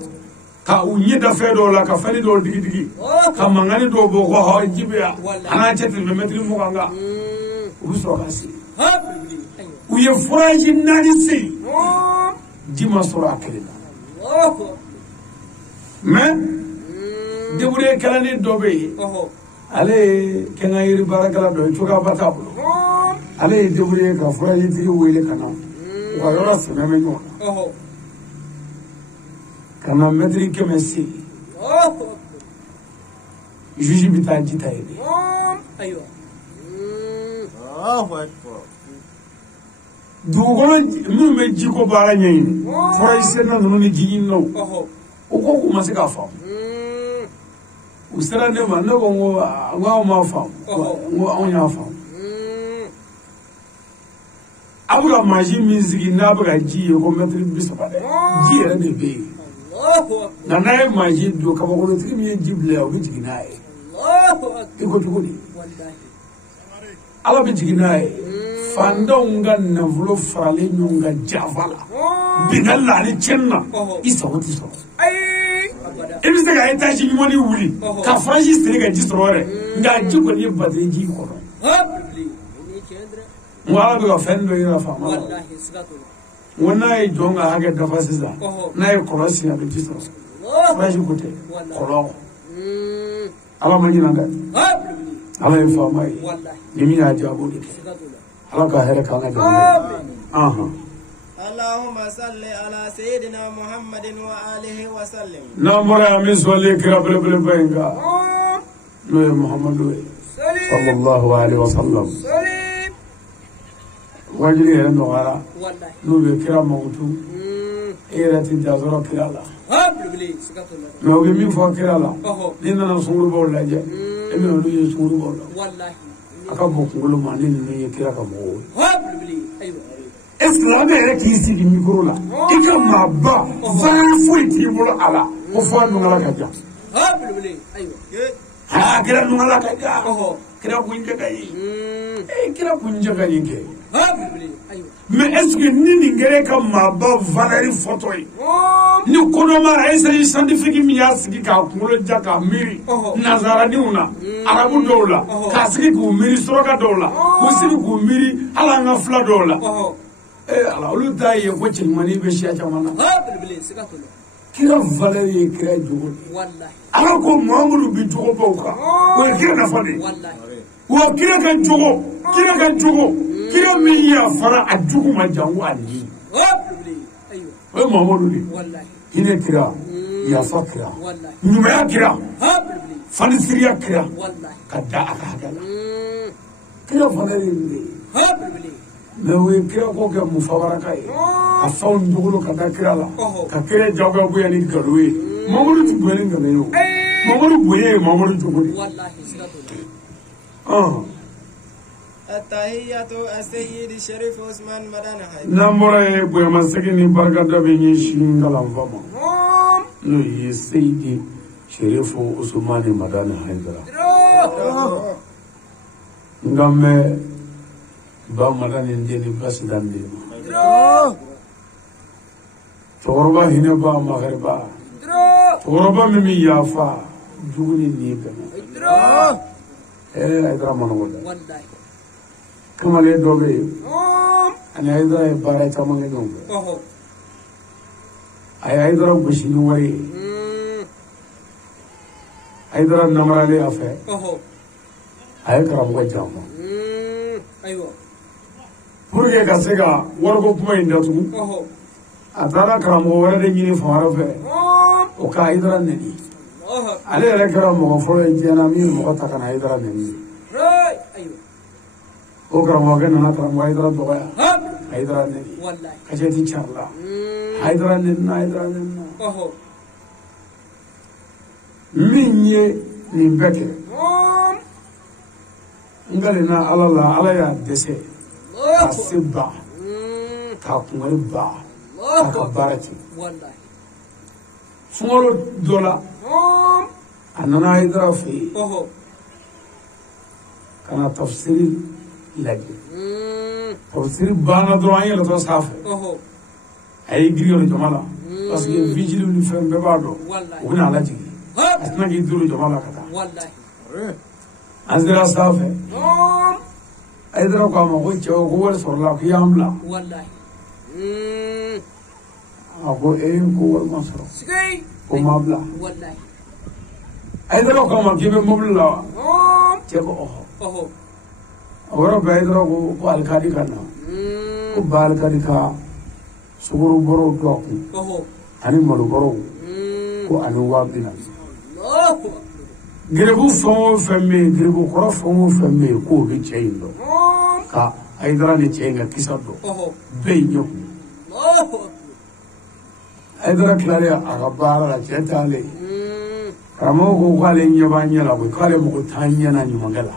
ka u ɲɛ da fɛn dɔw la ka fɛn dɔw digi ka mangani dɔw bɔ ko ji bɛ yan an k'an cɛ tɛmɛ mɛtiri 20 kan u bɛ sɔrɔ ka se u ye foraji 4 se ji ma sɔrɔ a kelen na mais débrouillé kɛlɛnin dɔ bɛ yen ale ye kɛnkayiri baarakɛla dɔ ye cogoyaba t'a bolo ale ye débrouillé ka foraji tigi wele ka na u ka yɔrɔ sɛmɛ bɛ ɲɔgɔn na ka na mɛtiri 100 se juge bɛ taa ji ta ye de dugukolo minnu bɛ jiko baara ɲɛɲini foraji senna ninnu ni ji ɲininaw u ko k'u ma se k'a faamu u sera ne ma ne ko n ko anw m'a faamu n ko anw y'a faamu a bɛ ka mansin min sigi n'a bɛ ka ji ye ko mɛtiri 30 dɛ ji yɛrɛ de bɛ yen nka n'a ye mansin don kabakolotigi min ye ji bila yan o bɛ jigin n'a ye i ko cogo di ala bɛ jigin n'a ye fantanw ka nafolo faralen ɲɔgɔn kan janfa la bingali la ani tiɲɛni na i sago tɛ sɔrɔ i bɛ se ka étage ɲumanni wuli ka foraji siri ka ji sɔrɔ yɛrɛ nka ji kɔni ye batiri ji kɔrɔ n ko ala bɛ ka fɛn dɔ yira faama la n ko n'a ye jɔn ka hakɛ dafa sisan n'a ye kɔlɔn sigi a bɛ ji sɔrɔ foraji ko tɛ kɔlɔn ala ma ɲinɛ dɛ ala ye faama ye ni min y'a jaabi o de kɛ ala ka hɛrɛ k'an ka jamana ye اللهم صل على سيدنا محمد وآله وسلم. n'an bɔra yan an bɛ sɔli kira belebeleba in kan n'o ye muhamadu ye sallallahu alaihi wa sallam wajiri yɛrɛ nɔgɔyara n'o bɛ kira mankutu e yɛrɛ tɛ da sɔrɔ kira la mais u bɛ min fɔ kira la n'i nana sunkurubaw lajɛ e me olu ye suru bola wallahi aka bo kungolo mani ni ye kira ka mo habli aywa esclave yɛrɛ k'i sigi micro la i ka maa ba fɛn foyi t'i bolo a la ko fɔ a nungala ka ja habli aywa aa kira nungala ka ja kira kunjɛ ka ɲi kira kunjɛ ka ɲi kɛ habli aywa mais est ce que ni nin kɛra ka maa ba valeur fɔtɔ ye ni kɔnɔma essaye scientifique min y'a sigi k'a kunkolo ja k'a miiri nazaraniw na arabu dɔw la k'a sigi k'u miiri suraka dɔw la k'u sigi k'u miiri hali an ka fila dɔw la ala olu t'a ye ko cɛɲumani bɛ siya caman na kira valeur ye kira jogo de ala ko mamudu bi jogo baw kan o ye kira nafa de wa kira ka jogo kira min yafara a jugu ma jango a ni o ye mamudu de hinɛ kira yafa kira ɲumanya kira fanisiriya kira ka da a ka hakɛ la kira valeur ye nin de ye mais o ye kira ko kɛ mufabaraka ye a faw jogolo ka da kira la ka kira jagoya bonya ni galo ye mamadu tɛ bonya ni galo ye o mamadu bonya ye mamadu jogo de n'an bɔra ye bonyamasegin ni barikada bɛ ɲɛsin kalanfa ma n'o ye seyidi sherifu usumani madani haidara nka mɛ ba madani ndeni basidan de ma cɛkɔrɔba hinɛ ba magariba cɛkɔrɔba min bɛ yafa jugu ni nin bɛɛ Haidara manɔgɔ dɛ kamalen dɔ bɛ yen ani Haidara ye baara caman kɛ ɲɔgɔn fɛ a ye Haidara gosi ni wari ye Haidara namaralen a fɛ a ye karamɔgɔ janfa pour que ka se ka wariko kuma in datugu a taara karamɔgɔ wɛrɛ de ɲini fan wɛrɛ fɛ o ka Haidara neni ale yɛrɛ kɛra mɔgɔ fɔlɔ ye diɲɛ na min ye mɔgɔ ta ka na Haidara neni o karamɔgɔkɛ nana karamɔgɔ Haidara dɔgɔya Haidara neni kajɛti carila Haidara nenina min ye nin bɛɛ kɛ n galena ala la ala y'a dɛsɛ k'a se ba k'a kunkari ba k'a ka baara kɛ sunkalo dɔ la a nana Haidara fɛ yen ka na tafsiri lajɛ tafsiri banna dɔrɔn an yɛlɛtɔ sanfɛ a ye girin jama la parce que vigile ni fɛn bɛɛ b'a dɔn u bɛna lajigin a tɛna k'i duuru jama la ka taa an sera sanfɛ Haidara ko a ma ko cɛ ko wari sɔrɔla ko y'an bila a ko ko wari ma sɔrɔ ko ma bila Haidara ko a ma k'i bɛ mobili la wa cɛ ko ɔhɔ a yɔrɔ bɛɛ Haidara ko alikadi ka na ko ba alikadi ka sukoro bɔrɔw to a kun ani malo bɔrɔw ko ani 40,000 giribu fɛn o fɛn bɛ yen giribu kɔrɔ fɛn o fɛn bɛ yen k'o bɛ cɛ in dɔn ka Haidara ni cɛ in ka kisa dɔn bɛɛ y'i ɲɛ kun Haidara tilalen a ka baara la cɛ taalen karamɔgɔ ko k'ale ɲɛ b'a ɲɛ la koyi k'ale mago t'an ɲɛ na ɲumankɛ la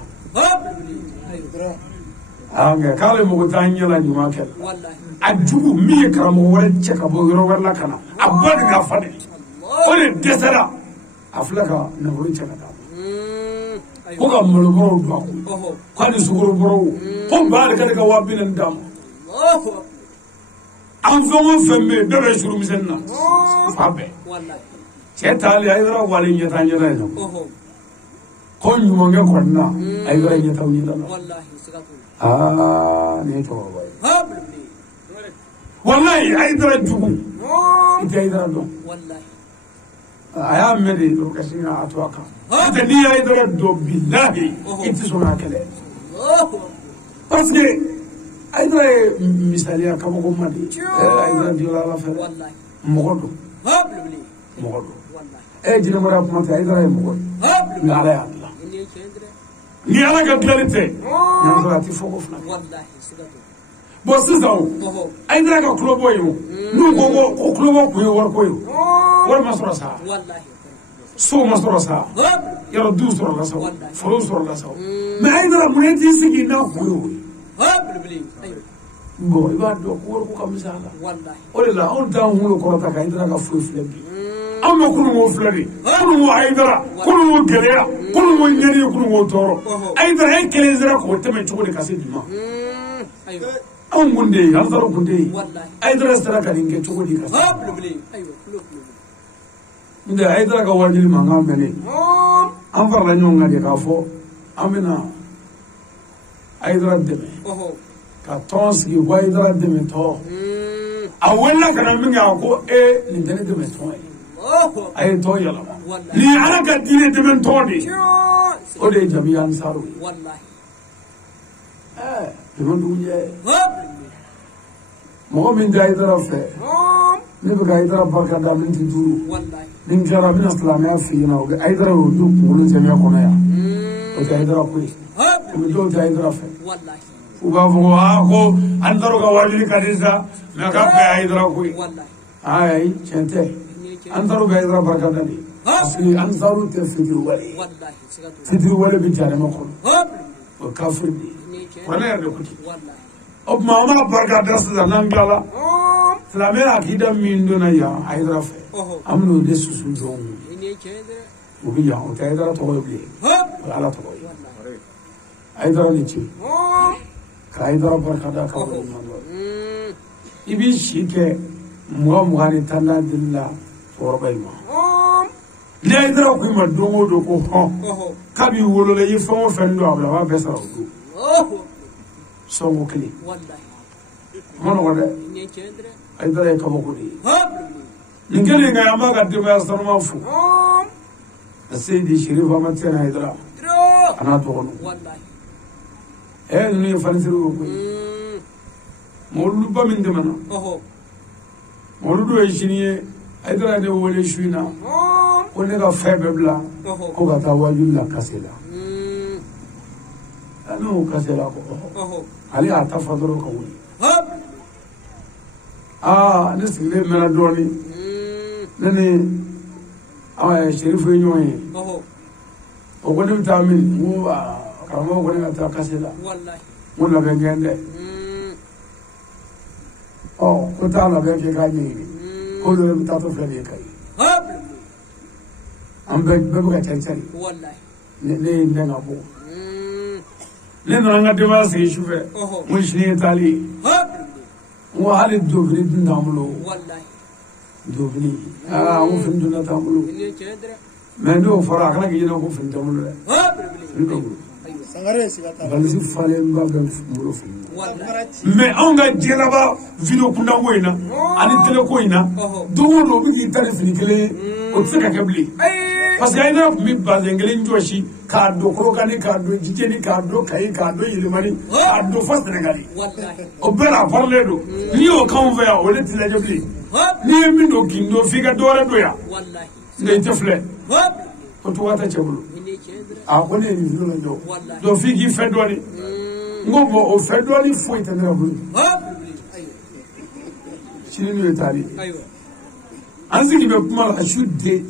nka k'ale mago t'an ɲɛ la ɲumankɛ la a jugu min ye karamɔgɔ wɛrɛ cɛ ka bɔ yɔrɔ wɛrɛ la ka na a ba de k'a fa de o de dɛsɛra a filɛ ka nafolo cɛ ka d'a ma ko ka malobɔrɔw don a kun k'ale sukoro bɔrɔw ko ba ale k'ale ka 40,000 d'a ma an fɛn o fɛn bɛ yen bɛɛ bɛ surumisɛnnin na fa bɛɛ cɛ taali Haidara wale ɲɛta ɲɛta ye ko ɲumankɛ kɔni na Haidara ɲɛtaw ɲɛta la nin ye cɛkɔrɔba ye wallahi Haidara jugu i tɛ Haidara dɔn a y'a mɛn de dɔrɔn ka sin k'a to a kan n'o tɛ n'i ye Haidara dɔn bilahi i tɛ sɔn k'a kɛlɛ parce que Haidara ye misaliya kabakoma de ye Haidara digira Ala fɛ dɛ mɔgɔ don mɔgɔ don jinɛmara kuma tɛ Haidara ye mɔgɔ ye nka Ala y'a dilan ni Ala ka dilali tɛ ɲansɔrɔ a tɛ fɔ ko fila bon sisan Haidara ka kulobɔ ye o n'u ko ko kulobɔ kun ye wariko ye o wari ma sɔrɔ sa so ma sɔrɔ sa yɔrɔ du sɔrɔ la sa foro sɔrɔ la sa mais Haidara mun ye t'i sigi n'a kun ye o ye bon i b'a dɔn ko wari ko ka misɛn a la o de la anw t'an kunkolo kɔrɔta ka Haidara ka foyi filɛ bi anw bɛ kununko filɛ de kununko Haidara kununko gɛlɛya kununko ɲɛni kununko tɔɔrɔ Haidara e kelen sera k'o tɛmɛ cogo di ka se bi ma anw kun tɛ yen Alassane kun tɛ yen Haidara sera ka nin kɛ cogo di ka se n tɛ Haidara ka wajuli mankan mɛn ne an farala ɲɔgɔn kan de k'a fɔ an bɛna Haidara dɛmɛ ka tɔn sigi ko Haidara dɛmɛ tɔ a wulila ka na min kɛ a ko nin tɛ ne dɛmɛ tɔn ye a ye tɔn yɛlɛma nin ye Ala ka diinɛ dɛmɛ tɔn de ye o de ye Jamiya Ansaru ye dɛmɛ dugu jɛ mɔgɔ min tɛ Haidara fɛ ne bɛ ka Haidara barika da miniti 5 ni n tilara n bɛna silamɛya f'i ɲɛna o Haidara y'o don kunkolo zɛmɛ kɔnɔ yan o tɛ Haidara ko ye o bɛ dɔw tɛ Haidara fɛ u b'a fɔ ko Ansaru ka wajuli ka di sa mais k'a bɛɛ Haidara ko ye ayi tiɲɛ tɛ Ansaru bɛ Haidara barika da de parce que Ansaru tɛ fitiriwale ye fitiriwale bɛ jarɛmɛ kɔnɔ o ye kafiri de ye kuranɛ yɛrɛ de ko ten o tuma an b'a barika da sisan n'an tilala silamɛya akida min donna yan Haidara fɛ an bɛna o de susu jɔnw o bɛ yan o tɛ Haidara tɔgɔ ye bilen o ye Ala tɔgɔ ye Haidara ni ce ka Haidara barika da ka wale ɲuman dɔ i b'i si kɛ 20 ni 10 dili la cɛkɔrɔba in ma ni Haidara ko i ma don o don ko hɔn k'a b'i wolola i ye fɛn o fɛn don a b'a bɛɛ sara o don sɔnko kelen a ma nɔgɔn dɛ Haidara ye kabako de ye nin kelen ka an b'a ka denbaya sanuman fo a Seydi Sherif Ahmad Tidiane Haidara a n'a dɔgɔninw ninnu ye fanisiri o koyi mawuluduba min tɛmɛna mawuludu ye sini ye Haidara ne wele su in na ko ne ka fɛn bɛɛ bila ko ka taa wajuli la kase la ne ko kase la ko ale y'a ta fa dɔrɔn ka wuli ne sigilen mɛnna dɔɔnin ne ni Sherif ye ɲɔgɔn ye o ko ne bɛ taa min n ko karamɔgɔ ko ne ka taa kase la n ko labɛn kɛ n dɛ ko taa labɛn kɛ k'a ɲɛɲini ko dɔ bɛ taa to filɛ nin ye Kayi an bɛɛ bɛ ka cari-cari ne ye n dɛn ka bɔ ne nana n ka denbaya sigi su fɛ n ko sini ye taali ye n ko hali dofini dun t'an bolo dofini n ko fini dun t'an bolo mais n'o fɔra a kana k'i ɲɛna ko fini t'an bolo dɛ fini t'an bolo valisi falen ba bɛ n bolo fini mais anw ka diɲɛ laban video kundanko in na ani télé ko in na don o don o bɛ k'i ta ni fini kelen ye o tɛ se ka kɛ bilen parce que Haidara tun bɛ bazɛn kelen jɔsi k'a don Kolokani k'a don Jijeni k'a don Kayi k'a don Yirimani k'a don fo Sɛnɛgali o bɛɛ la a faralen don n'i y'o k'anw fɛ yan o de tɛ lajɛ bilen n'i ye min don k'i don f'i ka dɔ wɛrɛ don yan nka i tɛ filɛ ko cogoya tɛ cɛ bolo a ko ne ye nin video lajɛ donc f'i k'i fɛ dɔɔnin n ko bon o fɛ dɔɔnin foyi tɛ ne ka bolo sini n'u ye taali ye an sigi bɛ kuma la su 2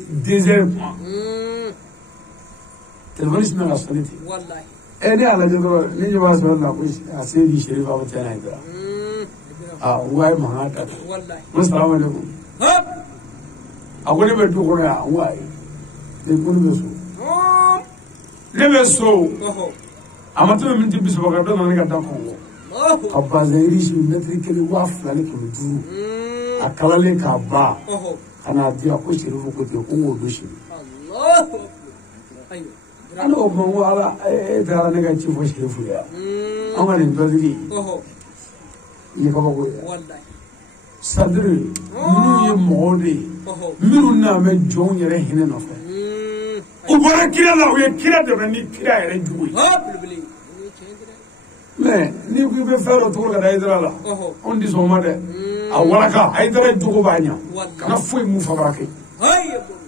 heures kuma téléphone sinna ka sɔnni ten ne y'a lajɛ dɔrɔn ne ɲɛ b'a sɔrɔ la ko a Seydi Sherif Ahmad Tidiane Haidara n ko a ye mankan ta n ko salamu aleykum a ko ne bɛ du kɔnɔ yan n ko ayi ko ne bɛ so ne bɛ so a ma tɛmɛ miniti 30 kan dɔ nana ne ka da kɔnkɔ ka bazɛn riche mètre 1,2 ni 500 a kalalen k'a ban ka n'a di a ko Sherif ko ten ko n k'o don sini ale ko n ko Ala e taara ne ka ci fɔ Sherif ye an ka nin dɔsigi ye kabako ye sadiri minnu ye mɔgɔw de ye minnu n'a bɛ jɔnw yɛrɛ hinɛ nɔfɛ u bɔra kira la u ye kira dɛmɛ ni kira yɛrɛ jugu ye mais ni ko i bɛ fɛn dɔ cogo ka da Haidara la anw tɛ sɔn o ma dɛ a walaka Haidara jogo b'a ɲɛ kana foyi mun fabara kɛ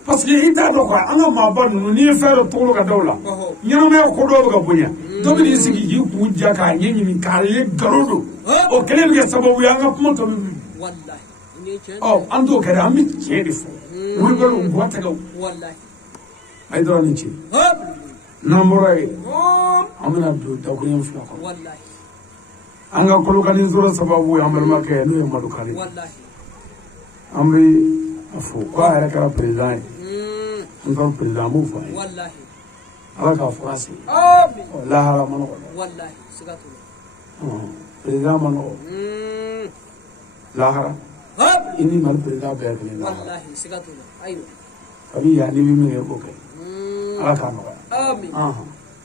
parce que i t'a dɔn quoi an ka maaba ninnu n'i ye fɛn dɔ cogo ka da o la ɲɛnamaya ko dɔw bɛ ka bonya dɔ bɛ n'i sigi k'i kun ja k'a ɲɛɲini k'a ye nkalon don o kɛlen bɛ kɛ sababu ye an ka kuma tɔ bɛ wuli an t'o kɛ dɛ an bɛ tiɲɛ de fɔ wulibaliw guwa tɛgɛw Haydara ni ci namora yi amina do da ko yin fula ko wallahi an ga kolokani zura sababu ya amal maka no ya madukari wallahi amri afu ko ara ka president an ga president mu fa wallahi ala ka furasi amin wallahi ala mano wallahi sigatu president mano lahara ini mal president be kale na wallahi sigatu aywa abi ya ni mi ko kai ala ka no amin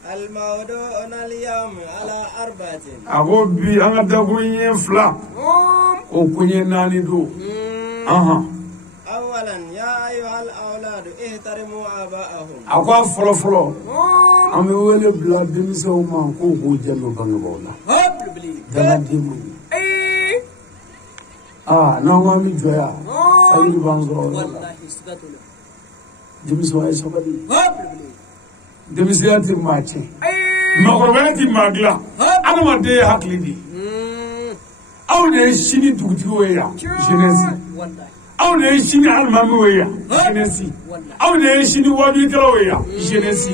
الموضوع اليوم على أربعة ago bi an ga da kunye fla ko kunye nani do أولا يا أيها الأولاد احترموا آباءهم akwa folo folo an be wele bla demiso man ko ko jallo bango la habli dana dimu no ma mi joya fayi bango wallahi sigatu demiso ay sabadi habli demiso ati machi magorbati magla ana ma de haklidi aw ne shini dugti weya jeunesse wallahi aw ne shini almami weya jeunesse aw ne shini wadu kala weya jeunesse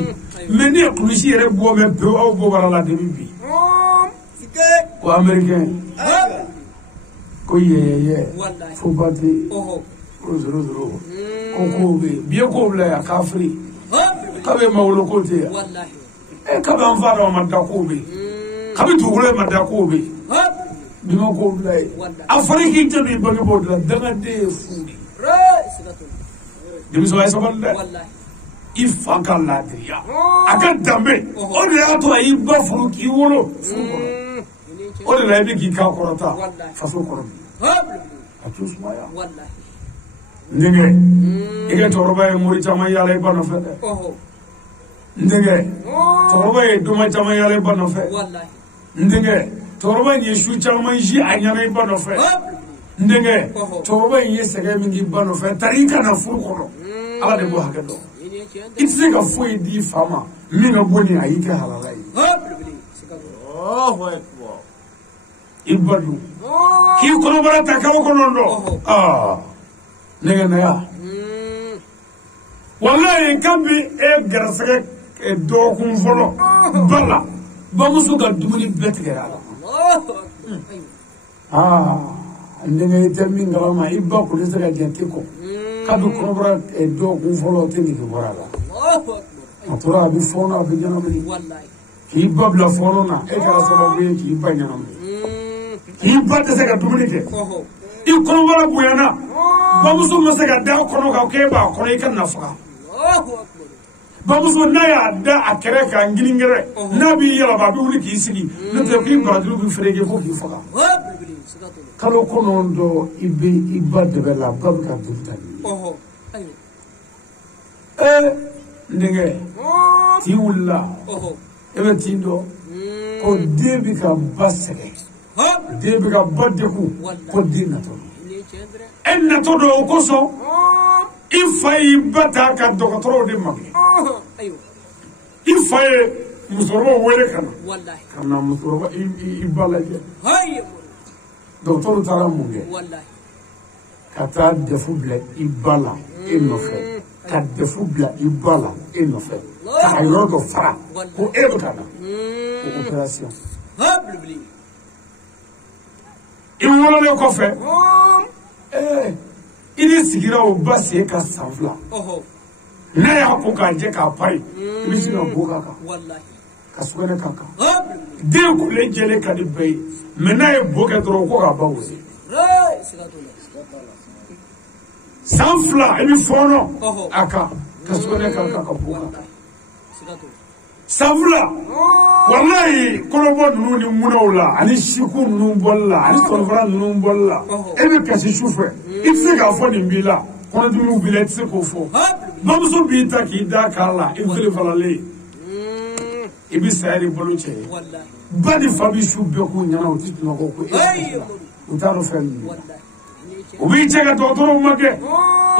mais ne kulusi yere bo me pe aw bo bara la demi bi ko américain ko ye wallahi fo bati oho zero ko be bien ko bla kafri habli kabe mawlo ko te wallahi kabe an fara ma da ko be kabe tugule ma da ko be habli bima ko bla afriki te bi bangi bo la daga de fudi sigatu demi so ay sabal da wallahi ifaka la dia aka dambe o de ya to ay ba furu ki woro o de la bi ki ka korota faso korom habli atus maya wallahi ndenge ige toroba e muri chama yale bano fe oho ndenge toroba e duma chama yale bano fe wallahi ndenge toroba ni shu chama ji anyana bano fe habli ndenge toroba yi sege mingi bano fe tarika na furu kono ala de bo hakado ini kianda itse ga foi di fama minga boni ayike halalai habli sigatu الله أكبر ibadu ki kono barata kawo kono ndo nega na ya wallahi kambi e garasage e do kun folo bala ba musu ga dumuni betigera allahu akbar aywa ndenge termi ngalama ibba ko lisaka jenti ko kadu kono bara e do kun folo tengi ko borala allahu akbar atura bi fono abi janami wallahi ki babla fono na e kala sababu ye ki banyanam ki batte saka dumuni ke oho i kono wala buyana bamuso masaka da kono ka ke ba kono i kan nafa allahu akbar bamuso na ya da akere ka ngilingere na bi yala ba bi wuli ki sigi na te ki ba du bi frege ko ki faka habli sigatu kalo kono ndo ibe ibade bela babka dultani oho aywa ndenge ti wulla oho ebe tindo ko debi ka basake habli debi ka badeku ko dinna to ini kianda en na to do ko so ifai bata ka dokotoro de magi aywa ifai musoro wele kana wallahi kana musoro ibalaje hayya dokotoro tara munge wallahi kata defu bla ibala inofe ka defu bla ibala inofe ka ayrodo fara ko ebe kana ko operation habli iwolo le ko fe ini sigira o basi ka sanfla oho ne ya ko ka je ka pai ibi sina boka ka wallahi kasugene kaka habli de ko le jele ka di bay mena e boka dro ko ka bawusi sigatu sanfla ibi fono oho aka kasugene kaka ka boka wallahi sigatu sanfla wallahi kolobo nunu ni munawla ani shiku nunu bolla ani sonfra nunu bolla ebe kasi shufe itse ka fo ni bila kono dum bila itse ko fo habli mamso bi ta ki da kala ifele falale ibi sayri boluche wallahi badi fabi shu be ko nyana o titno ko ko hayya utaro fen wallahi ini kianda ubi cheka dotoro mage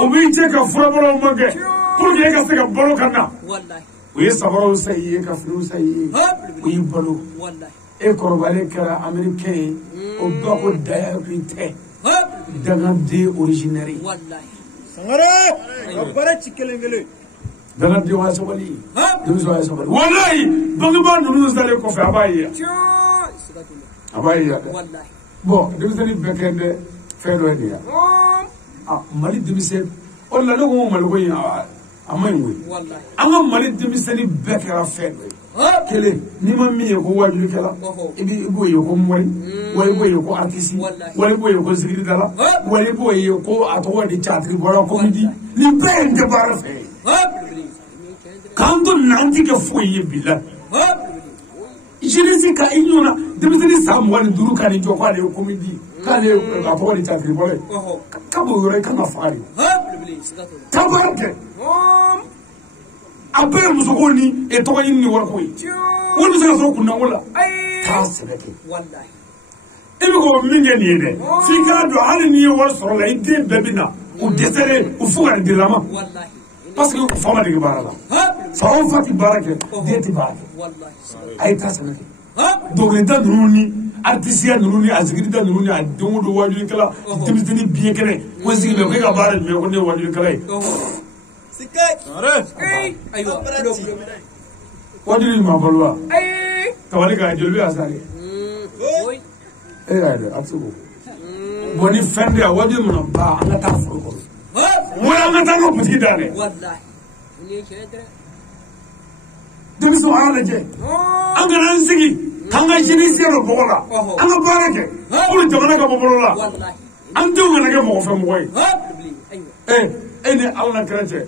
ubi cheka furabolo mage pour que ka se ka bolo kana wallahi uye sabaro sayi ka firu sayi habli uyi bolo wallahi e korobale kara américain o bako diacrité habli daga de originaire wallahi sangare abbara chikelengele dana di wa sabali denmisɛnw ya sabali wallahi bangebaa ninnu salen kɔfɛ a b'a ye yan a b'a ye yan dɛ bon denmisɛnnin bɛɛ kɛ dɛ fɛn dɔ ye nin yan Mali denmisɛn o la ne ko Mali ko in a ma ɲi koyi an ka Mali denmisɛnnin bɛɛ kɛra fɛn dɔ ye kelen n'i ma min ye ko wajulikɛla i b'o ye ko mɔri wali i b'o ye ko artiste wali i b'o ye ko zikiridala wali i b'o ye ko a tɔgɔ de caatiri bɔra komedi nin bɛɛ ye n tɛ baara fɛ ye k'an to nanti kɛ foyi ye bi la jeunesse ka i ɲɔgɔnna denmisɛnnin san 25 ka nin jɔ k'ale ye komedi k'ale ye a tɔgɔ de caatiri bɔra ye k'a b'o yɔrɔ i kan ka faga de k'a baara kɛ a bɛɛ ye musoko ni tɔgɔ ɲini ni wariko ye wari bɛ se ka sɔrɔ kundanko la k'a sɛbɛ kɛ i bɛ k'o min kɛ nin ye dɛ f'i k'a dɔn hali n'i ye wari sɔrɔ la i den bɛɛ bɛ na u dɛsɛlen u fo ka nin delama parce que fa ma dege baara la fa o fa ti baara kɛ den ti baara kɛ a ye taa sɛbɛ kɛ dɔnkilida ninnu ni artisiya ninnu ni a zikirida ninnu ni a don o don wajulikɛla denmisɛnnin biɲɛ kɛnɛ ko n sigi bɛ ko e ka baara jumɛn ko ne ye wajulikɛla ye wajuli ma balo wa tabali ka joli ya sare y'a dɛ a bɛ se k'o bon ni fɛn de yan wajuli mana ba an ka taa foro kɔnɔ wala an ka taa n ka butigi da dɛ denmisɛnw an ka lajɛ an kana an sigi k'an ka jeunesse dɔ bɔgɔ la an ka baara kɛ pour jamana ka bɔ bolo la an denw kana kɛ mɔgɔ fɛ mɔgɔ ye e ni ala kɛra cɛ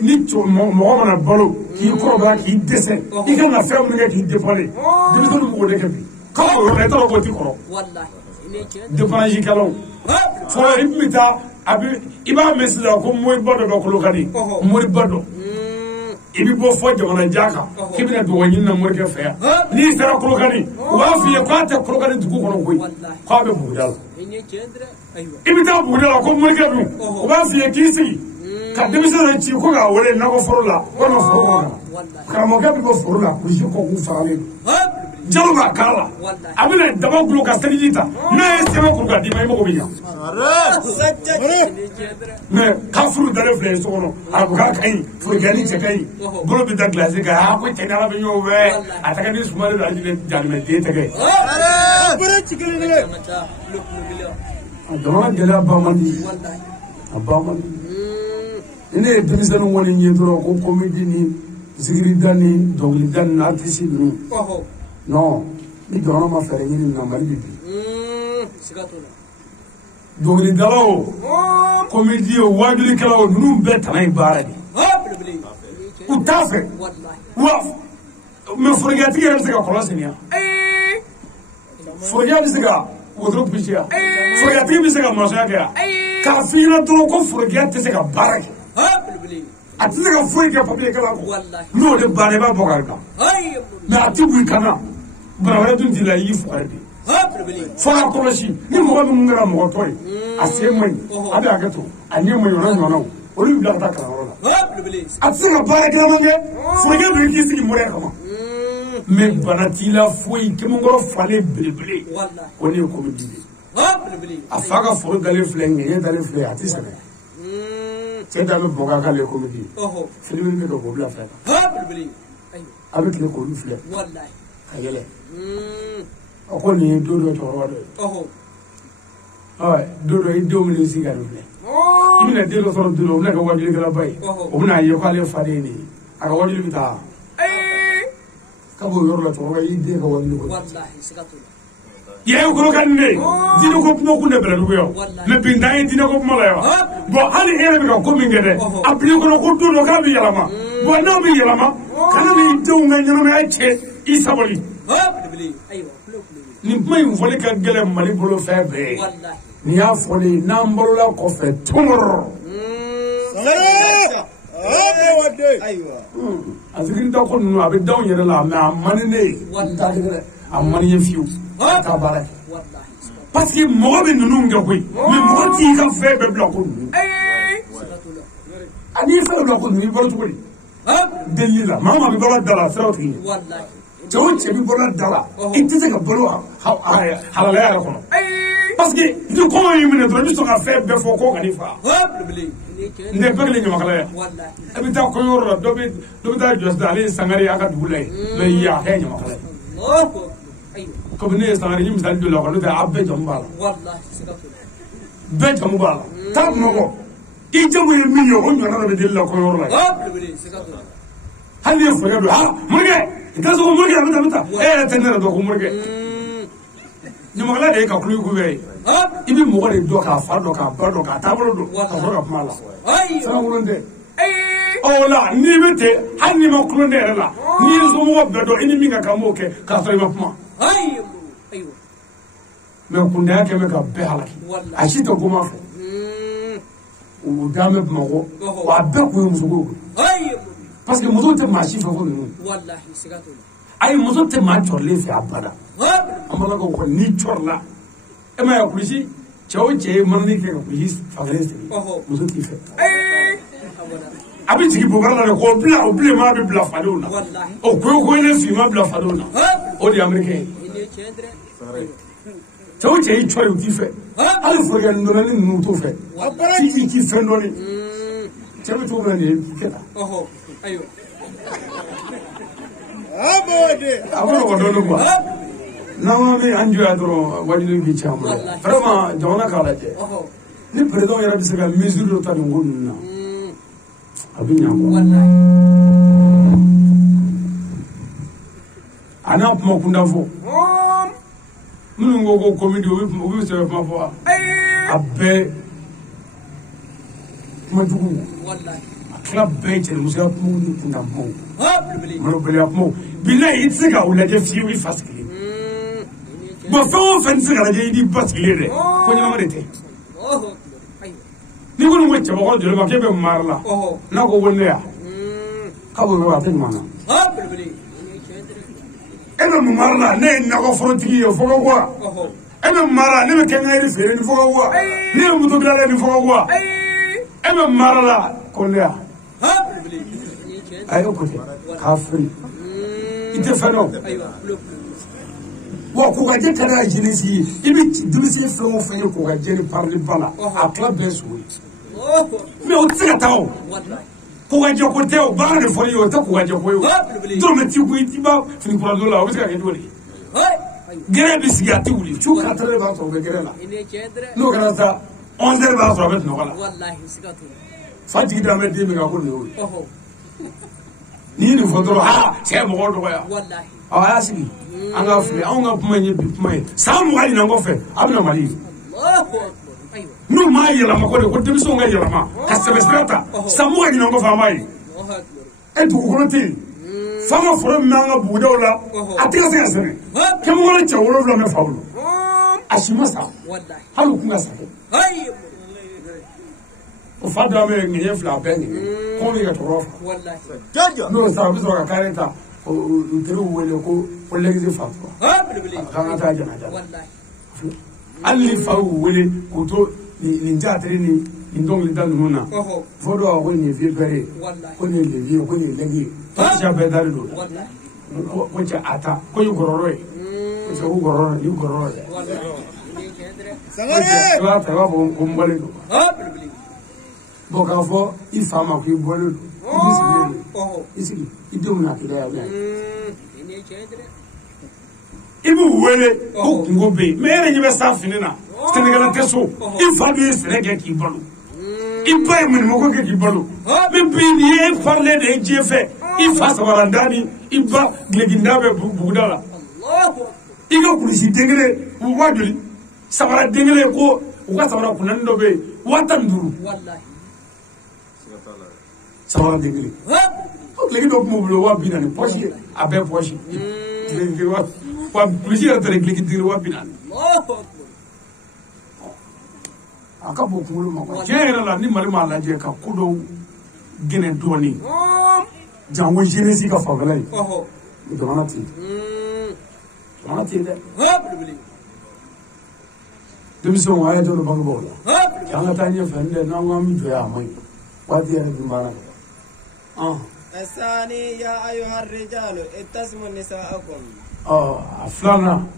ni mɔgɔ mana balo k'i kɔrɔbaya k'i dɛsɛ i ka na fɛn minnu kɛ k'i dépendre denmisɛnninw b'o de kɛ bi k'a fɔ yɔrɔ la i t'a dɔn k'o t'i kɔrɔ dépendance kɛlaw fɔlɔ i tun bɛ taa i b'a mɛn sisan ko moriba dɔ bɛ Kolokani moriba dɔ i bɛ bɔ fɔ jamanajan kan k'i bɛna dugawu ɲini na morikɛ fɛ yan n'i sera Kolokani u b'a f'i ye k'a tɛ Kolokani dugu kɔnɔ koyi k'a bɛ Buguda la i bɛ taa Buguda la ko morikɛ dun u b'a f'i ye k'i sigi ka denmisɛnw ci ko k'a wele nakɔ foro la walima foro kɔnɔ karamɔgɔkɛ bɛ bɔ foro la kulisi kɔ k'u faralen don jalo b'a kala la a bɛna daba gulo ka seliji ta n'a ye sɛbɛn kuru k'a d'i ma i mago bɛ ɲa mais k'a furu dalen filɛ so kɔnɔ a ko k'a ka ɲi forokɛni cɛ ka ɲi bolo bɛ da gilasi kan a ko cɛ ni ala bɛ ɲɔgɔn fɛ a tɛgɛ ni sumalen don a jalimɛ den tɛgɛ a jamana gɛlɛya ba man di a ba man di ne ye denmisɛnninw kɔni ye dɔrɔn ko komedi ni zikirida ni dɔnkilida ni artiste ninnu non ni jamana ma fɛɛrɛ ɲini nin na Mali bɛ bi dɔnkilidala o komedi o wajulikɛla o ninnu bɛɛ tana ye baara de u t'a fɛ wa mais forokiyatigi yɛrɛ bɛ se ka kɔlɔn sen yan forokiya bɛ se ka wotoro pisi yan forokiyatigi bɛ se ka masɔnya kɛ yan k'a f'i ɲɛna dɔrɔn ko forokiya tɛ se ka baara kɛ a tɛ se ka foyi kɛ papiye kalan kɔ n'o de banna i b'a bɔ k'a kan mais a tɛ bɔ i kan na bana wɛrɛ dun t'i la i y'i faga de fo k'a kɔlɔsi ni mɔgɔ minnu kɛra mɔgɔtɔ ye a sen man ɲi a bɛ hakɛ to a ɲɛ man ɲi o n'a ɲɔgɔnnaw olu bɛ bila ka taa kalanyɔrɔ la a tɛ se ka baara kɛlɛman kɛ forokɛ dun k'i sigi mɔrɛ kama mais bana t'i la foyi kɛmɛkɔrɔ falen belebele o de ye komedi ye a fa ka foro dalen filɛ ŋɛɲɛ dalen filɛ a tɛ sɛgɛn cɛ da bɛ bɔ k'a k'ale komedi ye film bɛ kɛ k'o bila fɛn kan a bɛ tile k'olu filɛ ka yɛlɛ a ko nin ye don dɔ cɛkɔrɔba dɔ ye don dɔ i denw bɛ sigi ka nin filɛ i bɛna den dɔ sɔrɔ don dɔ o bɛna kɛ wajulikɛlaba ye o bɛna ye ko ale fa de ye nin ye a ka wajuli bɛ taa ka b'o yɔrɔ la cɛkɔrɔba y'i den ka wajuli kɔ ye Kolokani de diinɛ ko kuma kun de Bɛlɛdugu yan mais bi n'an ye diinɛ ko kuma la yan bon hali e yɛrɛ bɛ ka ko min kɛ dɛ a bila i kɔnɔ ko don dɔ k'a bɛ yɛlɛma bon n'a bɛ yɛlɛma kana n'i denw ka ɲɛnamaya cɛ i sabali nin kuma in fɔli ka gɛlɛn Mali bolo fɛn bɛɛ ye nin y'a fɔli n'an balola kɔfɛ tɔmɔrɔ a zikirida ko ninnu a bɛ d'anw yɛrɛ la mais a man di ne ye a man di n ye fiyewu ka baara kɛ parce que mɔgɔ bɛ ninnu kɛ koyi mais mɔgɔ t'i ka fɛn bɛɛ bila ko ninnu a n'i ye fɛn bila ko ninnu i balo cogo di delili la maa maa bɛ balo da la siraw tigi ɲɛ cɛ o cɛ bɛ balo da la i tɛ se ka balo halalaya yɛrɛ kɔnɔ parce que ni kɔngɔ y'i minɛ dɔrɔn i bɛ sɔn ka fɛn bɛɛ fɔ ko ka n'i fa n tɛ bɛɛ kelen ɲamakala yan a bɛ taa kɔɲɔyɔrɔ la dɔ bɛ taa jɔsi ale ye sangare a ka dugu la yen mɛ i y'a kɛ ɲamakala ye komi ne ye sangare n ye misali dɔ la n'o tɛ a bɛɛ jamu b'a la bɛɛ jamu b'a la taa nɔgɔ i jamu ye min ye o ɲɔgɔnna dɔ bɛ deli la kɔɲɔyɔrɔ la hali ni ye fɔyɔ don morikɛ i tɛ sɔn ko morikɛ a bɛ taa e yɛrɛ tɛ ne yɛrɛ dɔn ko morikɛ ɲamakala de ye ka kulo kubɛ ye i bɛ mɔgɔ de dɔn k'a fa dɔn k'a ba dɔn k'a taabolo dɔn ka sɔrɔ ka kuma la sankolon tɛ o la n'i bɛ ten hali n'i ma kulon tɛ yɛrɛ la n'i ye somɔgɔ bɛɛ dɔn i ni min ka kan b'o kɛ k'a sɔrɔ i ma kuma mɛ kundaya kɛmɛ ka bɛɛ halaki a si tɛ kuma fɔ o dan bɛ Bamakɔ wa a bɛɛ kun ye muso ko parce que muso tɛ maa si fɛ ko ninnu ayi muso tɛ maa cɔrilen fɛ abada an b'a ko kɔni n'i cɔrila e ma ye kulusi cɛ o cɛ ye manani kɛ ka kulusi fankelen sigi muso t'i fɛ a bɛ jigin bobara la dɛ k'o bila o bilenman bɛ bila fadenw na o koyokoyelen finman bila fadenw na o de ye amerikɛn ye cɛ o cɛ y'i cɔri u t'i fɛ hali forokɛni dɔnni ninnu t'o fɛ f'i k'i fɛn dɔɔni cɛ bɛ cogo min na nin ye kɛ tan a ko nɔgɔ dɔɔni kuwa n'an bɛ an jɔya dɔrɔn wajibi k'i ca ma vraiment jamana k'a lajɛ ni président yɛrɛ bɛ se ka mesure dɔ ta nin ko ninnu na a bɛ ɲɛ kuwa a n'a kuma kunda fɔ minnu ko ko komedi u bɛ se ka kuma fɔ wa a bɛɛ kuma jugu a tila bɛɛ ye cɛnimusoya kumaw ni kunda kumaw malobaliya kumaw bilayi i tɛ se ka u lajɛ fiyewu i fa sigilen bon fɛn o fɛn tɛ se ka lajɛ i n'i ba sigilen dɛ ko ɲɛnama de tɛ n'i kɔni ko cɛbakɔrɔ jɔlen ma k'e bɛ mara la n'a ko ne ya k'a b'o yɔrɔ a tɛ ɲuman na e bɛ mun mara la ne ye nakɔforotigi ye fo ka bɔ e bɛ mara ne bɛ kɛnkɛyiri feere ni fo ka bɔ ne ye moto dilanna ni fo ka bɔ e bɛ mara la ko ne ya a ye ko tɛ k'a firi i tɛ fɛn dɔn wa kokajɛ ka d'a jeunesse ye i bɛ denmisɛn fɛn o fɛn ye kokajɛ ni parili ba la a tila bɛɛ sogo ye mais o tɛ se ka taa o kokajɛ ko tɛ o baara de fɔli ye o tɛ kokajɛ ko ye o dɔrɔmɛ t'i kun i b'a fini kura dɔ la o bɛ se ka kɛ cogo di gɛrɛ bɛ sigi a tɛ wuli su 4 heures b'a sɔrɔ o bɛ gɛrɛ la n'o kɛra sa 11 heures b'a sɔrɔ a bɛ sunɔgɔ la fa jigi da bɛ den min kan ko nin y'o ye n'i ye nin fɔ dɔrɔn cɛ ye mɔgɔw dɔgɔya a y'a sigi an ka fili anw ka kuma ye bi kuma ye san 20 ɲinan kɔfɛ a bɛna Mali ye n'u m'a yɛlɛma ko de ko denmisɛnw ka yɛlɛma ka sɛbɛsira ta san 20 ɲinan kɔfɛ an b'a ye e dugukolo tɛ yen f'an ka foro min b'an ka bugudaw la a tɛ ka se ka sɛnɛ kɛmɔgɔrɔ cɛ 7 bɛ fa bolo a si ma sa hali u kun ka sa o fa dɔ bɛ ŋɛɲɛ fila a bɛɛ ŋɛɲɛ kɔn bɛ ka tɔgɔ fa n'o sara u bɛ sɔrɔ ka kare ta u teriw wele ko lɛgisi fatura k'an ka taa janaja hali ni fa y'u wele k'u to nin jaatiri ni nin dɔnkilida ninnu na fo dɔw ko nin ye vieux père ye ko nin ye levi ye ko nin ye lɛgi ye tɔgɔsiya bɛɛ dalen don ko cɛ a ta ko i gɔrɔrɔ ye ko cɛ u gɔrɔrɔ i gɔrɔrɔ dɛ i b'a ta i b'a fɔ ko n bɔlen don bon k'a fɔ i fa ma ko i bɔlen don i b'i sigilen don i sigi i denw na k'i da yan i b'u wele ko kungo bɛ yen mais e yɛrɛ ɲɛ bɛ sa fini na sɛnɛkɛla tɛ so i fa b'i sɛnɛ kɛ k'i balo i ba ye maɲumanko kɛ k'i balo mais bi nin ye parler de ye diɲɛ fɛ i fa sabaranda ni i ba dulokinda bɛ buguda la i ka kulusi den kelen u waa joli sabara den kelen ko u ka sabara kunnani dɔ bɛ yen 15,000 sabara den kelen duloki dɔ tun b'u bolo 40,000 pɔsi ye a bɛɛ pɔsi wa kulusi yɛrɛ tɛ duloki tigi 40,000 a ka bon kunkolo ma quoi tiɲɛ yɛrɛ la ni Mali m'a lajɛ ka ko dɔw gɛnɛ dɔɔnin jango jeunesse ka fanfɛla ye jamana tɛ yen jamana tɛ yen dɛ denmisɛnw a ye dɔ bangebaaw la k'an ka taa ɲɛfɛ n tɛ n'an ko an bɛ jɔ yan a man ɲi waati yɛrɛ dun b'a la الثاني يا أيها الرجال اتسموا نساءكم a filanan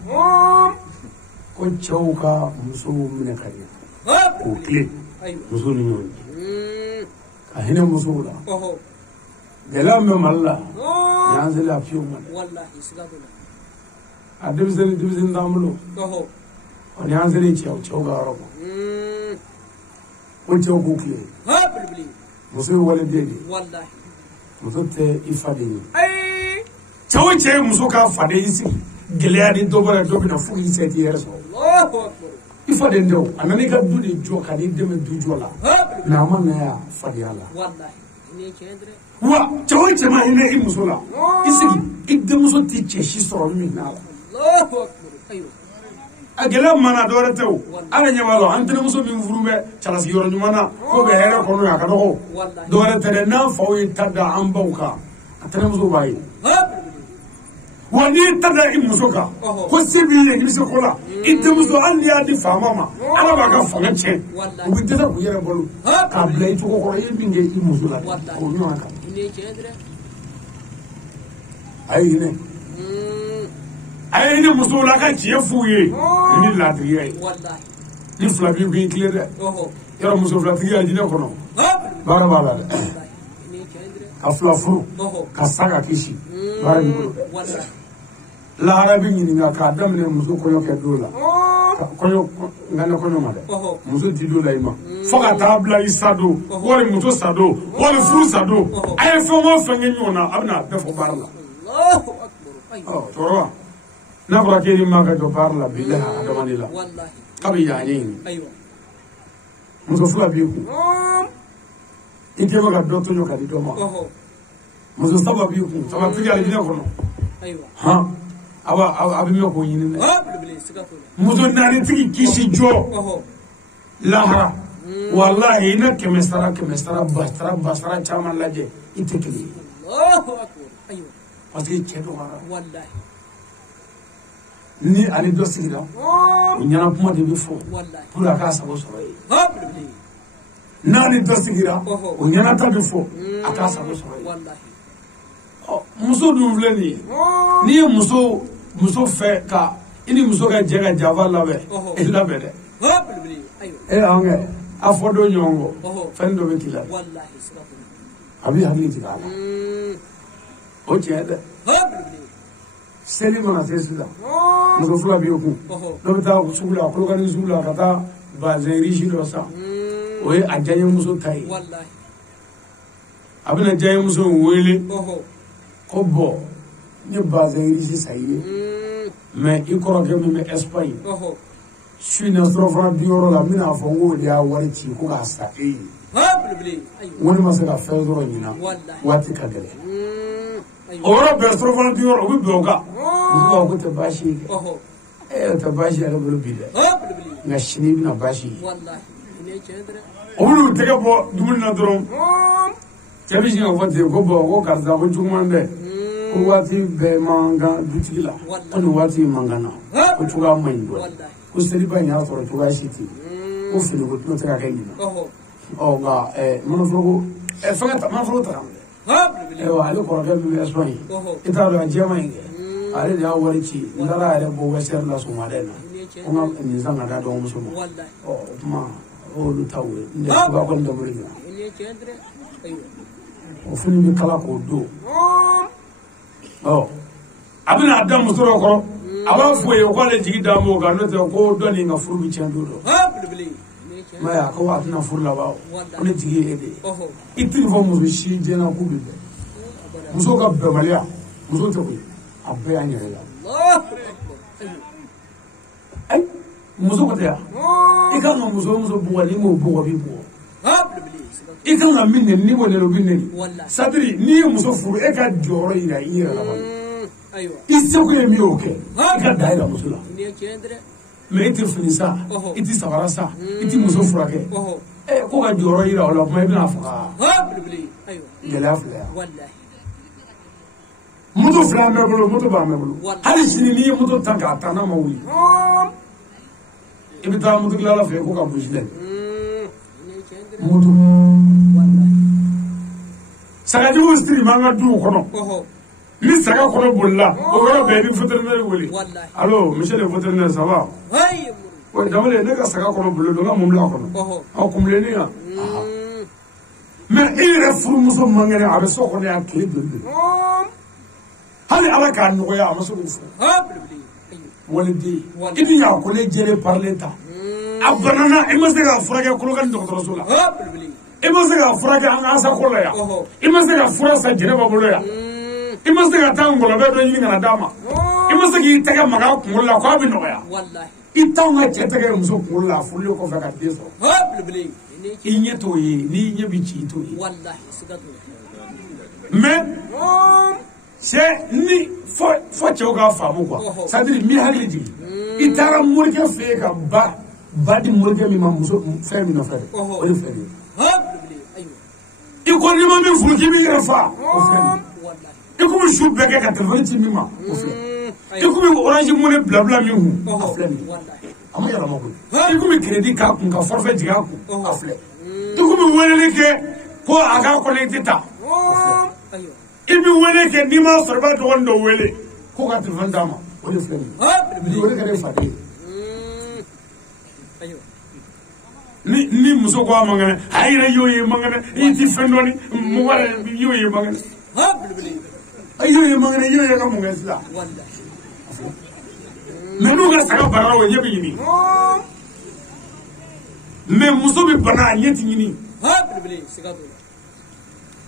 ko cɛw ka musow minɛ ka ɲɛ k'o tilen muso ni ɲɔgɔn cɛ ka hinɛ musow la gɛlɛya min bɛ Mali la nin y'an seli a fiyewu ma dɛ a denmisɛnnin t'an bolo nin y'an seli cɛw ka yɔrɔ ma ko cɛw k'u tilen muso ye waliden de ye muso tɛ i fa de ye cɛw o cɛ ye muso k'a fa de y'i sigi gɛlɛya ni dɔ bɔra dɔ bɛ na fo k'i se k'i yɛrɛ sɔrɔ i fa de tɛ o a nana i ka du de jɔ ka n'i dɛmɛ du jɔ la nka a ma na yan fadenya la wa cɛw o cɛ ma hinɛ i muso la i sigi i denmuso tɛ cɛ si sɔrɔ min na la a gɛlɛya mana dɔwɛrɛ tɛ o ala ɲɛ b'a la an tɛnɛmuso min furu bɛ cɛlasigiyɔrɔ ɲuman na ko bɛ hɛrɛ kɔnɔ yan a ka dɔgɔ dɔwɛrɛ tɛ dɛ n'an faw ye ta da an baw kan a tɛnɛmuso b'a ye wa n'i ta da i muso kan ko se b'i ye i bɛ se ko la i denmuso hali n'i y'a di faama ma ala b'a ka fanga tiɲɛ u bɛ dɛsɛ k'u yɛrɛ balo k'a bila i cogo kɔrɔ i ye min kɛ i muso la o ɲɔgɔn kan a ye hinɛ a ye hinɛ musow la a ka tiɲɛ f'u ye ni laadiriya ye ni fila b'i kun i tilen dɛ yɔrɔ muso filatigi ya jinɛ kɔnɔ baara b'a la dɛ ka fila furu ka sa ka kisi baara b'i bolo dɛ lahara bɛ ɲininka k'a daminɛ muso kɔɲɔ kɛ don la nka kɔɲɔ ma dɛ muso di don la i ma fo ka taa bila i sa don wali muso sa don wali furu sa don a ye fɛn o fɛn kɛ ɲɔgɔn na a bɛ na bɛɛ fɔ baara la cɛkɔrɔba n'a fɔra k'e ma ka jɔ baara la bi la adamaden la k'a bɛ yan ɲɛɲini muso fila b'i kun i kɛ bɛ ka dɔ tɔjɔ ka di dɔ ma muso saba b'i kun saba tigi ale jinɛ kɔnɔ han a bɛ mɛn k'o ɲini dɛ muso naani tigi kisi jɔ lahara walahi i na kɛmɛ sara ba sara caman lajɛ i tɛ kelen ye parce que cɛ dɔgɔyara ni ale dɔ sigira o ɲɛna kuma de bɛ fɔ pour a k'a sago sɔrɔ yen n'ale dɔ sigira o ɲɛna ta bɛ fɔ a k'a sago sɔrɔ yen muso dun filɛ nin ye n'i ye muso fɛ ka i ni muso ka jɛ ka janfa labɛn i labɛn dɛ an kɛ a fɔ dɔ ɲɔgɔn kɔ fɛn dɔ bɛ k'i la a bɛ hakili tigɛ a la o tiɲɛ dɛ seli mana se sisan muso fila b'i kun dɔ bɛ taa sugu la Kolokani sugu la ka taa bazɛn riche dɔ san o ye a diyaɲɛmuso ta ye a bɛna diyaɲɛmuso in wele ko bɔn n ye bazɛn riche san i ye mɛ i kɔrɔkɛ min bɛ Espagne su in na surafana diyɔrɔ la n bɛna fɔ n k'o de y'a wari ci ko k'a sa e ye n ko ne ma se ka fɛn sɔrɔ ɲinan waati ka gɛlɛn o yɔrɔ bɛɛ surafana diyɔrɔ o bɛ bɛn o kan muso b'a fɔ ko tɛ baasi ye kɛ o tɛ baasi yɛrɛ bolo bi dɛ nka sini i bɛna baasi ye o bɛ n'u tɛgɛ bɔ dumuni na dɔrɔn cɛ bɛ sin ka fɔ ten ko bɔn ko karisa ko juguman tɛ ko waati bɛɛ man kan dutigi la ko nin waati man kan na ko cogoya man ɲi dɔɔnin ko seliba in y'a sɔrɔ cogoya si tɛ yen ko fini ko tɛna se ka kɛ ɲinan nka manaforoko manaforoko ta kan ayiwa ale kɔrɔkɛ min bɛ Espagne i t'a dɔn a jɛman in kɛ ale de y'a wari ci n taara yɛrɛ bɔ wɛsɛri la sɔgɔmada in na ko n ka nin san ka d'a dɔgɔmuso ma o tuma olu ta ye n tɛ tuba kɔni dabɔli kan o fini bɛ kala k'o don a bɛna a da muso dɔ kɔrɔ a b'a fɔ ye k'ale jigi d'a ma o kan n'o tɛ ko dɔ nin ka furu bɛ tiɲɛ don dɔ mɛ a ko a tɛna furu laban ko ne jigi ye e de ye i tɛ fɔ muso si diɲɛna k'u bɛ bɛn muso ka bɛnbaliya muso tɛ koyi a bɛɛ y'an yɛrɛ la ayi muso ko tɛ yan i kan ka muso bugɔ n'i m'o bugɔ b'i bugɔ i kan ka min nɛni n'i m'o nɛni o b'i nɛni sadiri n'i ye muso furu e ka jɔyɔrɔ yira i yɛrɛ la i seko ye min y'o kɛ i ka da yira muso la mɛ e tɛ fini sa i tɛ sabara sa i tɛ muso furakɛ ko ka jɔyɔrɔ yira o la kuma i bɛna faga gɛlɛya filɛ yan moto fila bɛ bolo moto b'an bɛɛ bolo hali sini n'i ye moto ta k'a ta n'a ma wuli i bɛ taa moto dilanla fɛ ko ka gosi dɛ moto sagajigi siri man ka duw kɔnɔ ni saga kono bolla o yoro be ni vétérinaire woli allo monsieur le vétérinaire ça va ouais damale ne ka saga kono bollo do nga mum la kono o kumle ni ya mais il refuru muso mangene abe so ko ne ya kle do hali ala ka no ya amaso fu wala di idi ya ko ne jere parler ta abanana e ma se ga furake ko kan docteur sola e ma se ga furake an asa ko la ya e ma se ga fura sa jere ba bolo ya e ma se ga tango la be do yin na dama e ma se gi tega maga ko la ko abi no ya wallahi itonga chetege muso ko la fulio ko fa ka deso inyeto yi ni nyebichi to yi wallahi sigatu mais c'est ni fo choga famu quoi ça dit mi haliji itara murke fe ka ba di murke mi mamuso fe mi no fe o le fe iko ni ma mi fulki mi refa o fe iko mi shu beke ka teventi mi ma o fe iko mi orange mo ne blabla mi hu o fe ama yara mako iko mi credit ka kun ka forfait diga ku a fe iko mi wele ke ko aga connecté ta ibi wele ke ni ma sorba to wondo wele ko ka telefon dama o le fe ni wele ka fa de ni muso ko amangana ayira yoye mangana iti fendoni mu wala yoye mangana ayoye mangana yoye ka munga sila menu ga saka bararo we yebi ni me muso bi bana yeti ni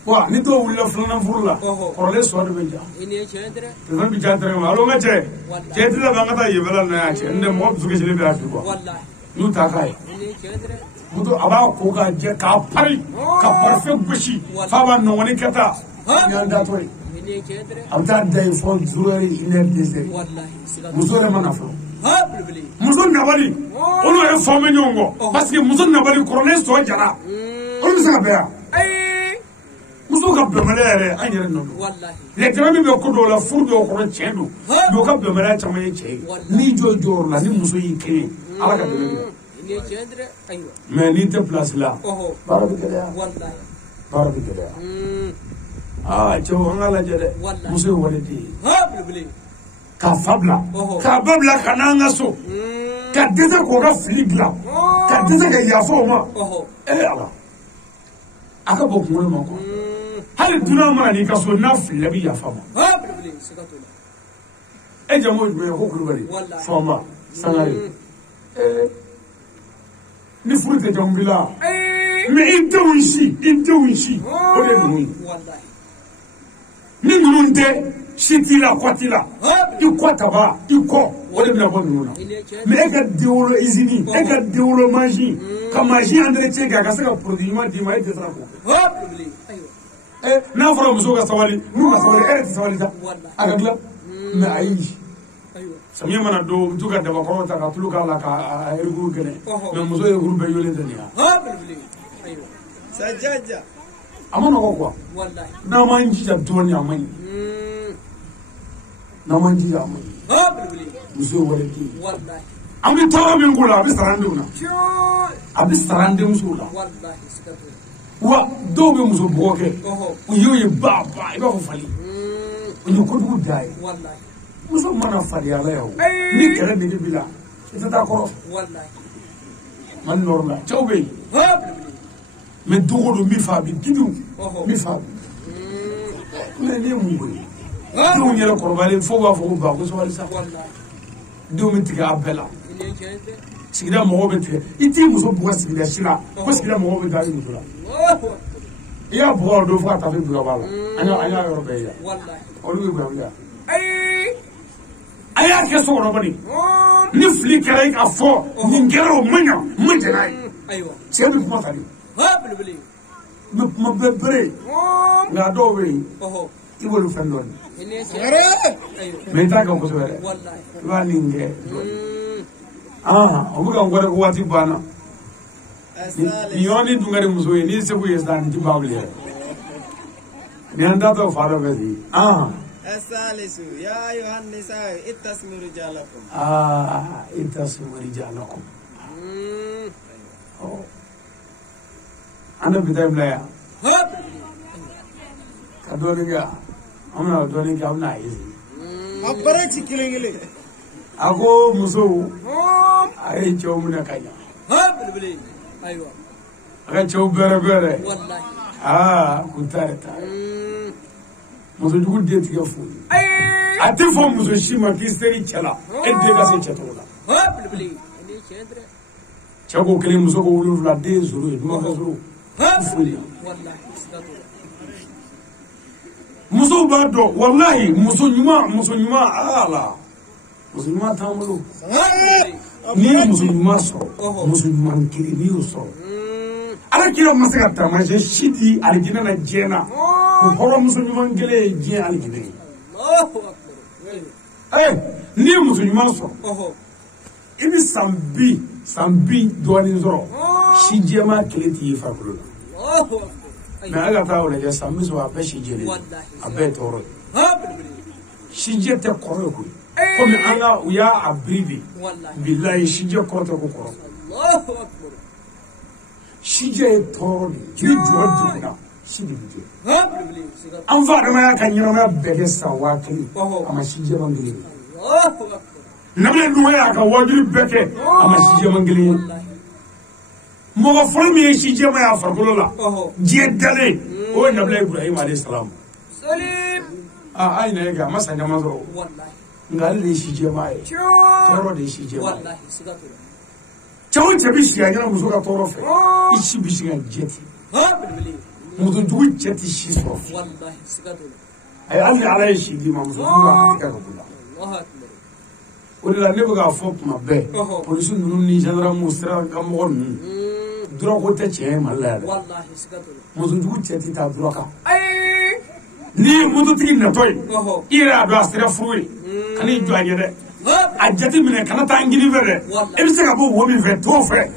wa ni to wulla fulana furla orle so de benja ini chendre to bi jantre ma alo ngache chendre ba ngata yebala na ya che ende mo zuke jele ba fi ko wallahi nu ta kai ini chendre muto aba ko ga je ka pari ka perfect bushi fa ba no woni kata nyanda to ini chendre amta dai fon zuwari iner dese wallahi muso le mana fo muso nabali ono e fo me nyongo parce que muso nabali korone so jara on mi sa ba muso ka bemele yɛrɛ an yɛrɛ nɔ wallahi lettre min bɛ ko dɔw la furu dɔw kɔnɔ tiɲɛ don dɔw ka bemele caman ye cɛ ye ni jɔ jɔyɔrɔ la ni muso y'i kɛɲɛ ala ka dɛmɛ mais n'i tɛ place la baara bɛ gɛlɛya baara bɛ gɛlɛya cɛw an k'a lajɛ dɛ muso ye wale de ye k'a fa bila k'a ba bila ka n'an ka so ka dɛsɛ k'o ka fili dilan ka dɛsɛ ka yafa o ma ala a ka bɔ kunkolo ma quoi hali duna mana ni ka so n'a filila bi yafa ma e jamu jumɛn ko kulubali fɔnba sangare ni furu tɛ jamu bila mais i denw si o de ninnu ye ni ninnu tɛ si t'i la kɔ t'i la i kɔ taba i kɔ o de bɛna bɔ ninnu na mais e ka denwolo usine e ka denwolo mansin ka mansin entretien kɛ a ka se ka produit ɲuman d'i ma e tɛ se ka k'o n'a fɔra muso ka sabali n'u ka sabali e yɛrɛ tɛ sabali sa a ka dilan mais ayi samiya mana don u t'u ka dabakɔrɔ ta ka tulu k'a la ka erikuru kɛnɛ mais muso ye kuru bɛɛ yolen tɛ nin ya a ma nɔgɔ quoi n'a m'an jija dɔɔnin a man ɲi n'a m'an jija a man ɲi muso ye wale den ye an bɛ tɔɔrɔ min k'o la a bɛ sara an denw na a bɛ sara an denmusow la wa dɔw bɛ muso bugɔ kɛ u y'o ye ba i b'a fɔ fali o ye kojugu da ye muso mana fali ala ye o ni kɛlɛ de b'i la i tɛ taa kɔrɔ mali nɔrɔ la cɛw bɛ yen mais dogo don min fa a bi gidiw min fa a bi mais ne ye mun ko ye denw yɛrɛ kɔrɔbalen fo b'a fɔ ko ba ko sabali sa denw bɛ tigɛ a bɛɛ la sigida mɔgɔw bɛ tigɛ i t'i muso bugɔ sigida si la ko sigida mɔgɔw bɛ da i muso la i y'a bugɔ o don fo ka taa fɛ bugɔba la an y'a yɔrɔ bɛɛ ye olu bɛ bugɔ yan a y'a kɛ so kɔnɔ kɔni ni fili kɛra i ka fɔ nin kɛra o ma ɲa n ma jɛn n'a ye cɛ bɛ kuma ta de n bɛ kuma bɛɛ bere nka a dɔw bɛ yen i b'olu fɛn dɔɔnin mais i t'a kɛ kosɛbɛ dɛ i b'a nin kɛ o bɛ ka n kɔrɛ ko waati banna nin yɔrɔnin dun ka di muso ye n'i seko ye sisan nin ti ban bilen yɛrɛ ni an tatɔ fa dɔ fɛ ten الثالث يا أيها النساء اتسموا رجالكم اتسموا رجالكم أنا بداية بلايا كدوني يا amna doni ka amna izi abara ci kilingile ako muso ay chow muna kanya ha bilbili aywa aka chow bere wallahi kuntare ta muso dugu de tiga fu ate fo muso shima ki seri chala edde ga se chatola ha bilbili ne cendre chago kele muso ko wulu la de zuru duma ka zuru ha bilbili wallahi sigatu muso ba do wallahi muso nyuma ala muso nyuma tamulo ni muso nyuma so muso nyuma kiri ni so ala kira masaka tamaje shidi aljina na jena ko horo muso nyuma ngele je aljina Allahu akbar ni muso nyuma so ibi sambi doni zoro shijema keleti fakulo Allahu akbar na aga ta wala ja sambi so abe shijele abe toro shijete koro ko comme anga uya abrivi billahi shije korto ko koro Allahu akbar shije toro ki jojo shije bije ha bilbili sigatu an fa da ma kan yiro ma bege sawakli ama shije mangili Allahu akbar namle duwa ka wajuri beke ama shije mangili mo ga formi shije ma ya farbulo la je dale o nabla ibrahim alayhi salam salim ai ne ga masanya mazo wallahi ngalle shije ma e toro de shije ma wallahi sigatu chawo chabi shi ya ngana muso ka toro fe ichi bishi ga jeti ha bilbili muso dugu jeti shi so wallahi sigatu ay alli alay shi di ma muso dugu hatika ka bula Allahu akbar wala ne buga fo kuma be police nunu ni gendarme mustra ka mo ni duro ko te che malla wallahi sigatu muso dugu jeti ta duro ka ni muso tigi na toy ira do asira fruit kani joanye de a jati mine kana ta ngini vere e bi se ka bo wo mi fe to fe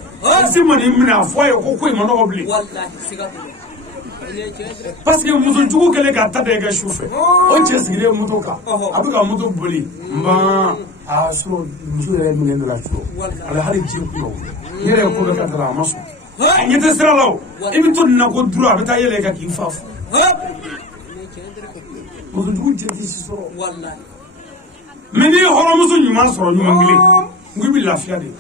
si mani mina fo ye ko ma no obli wallahi sigatu parce que muso jugu kele ka ta de ga shufe o che sigire muto ka abuga muto boli ma a so muso re mi ngendo la so ala hali ji ko yere ko be ka tala maso ni te sira law e bi to na ko dura be ta yele ka ki fafu muso jugu jeti si so wallahi mini horo muso nyuma so nyuma ngile ngubi lafiya de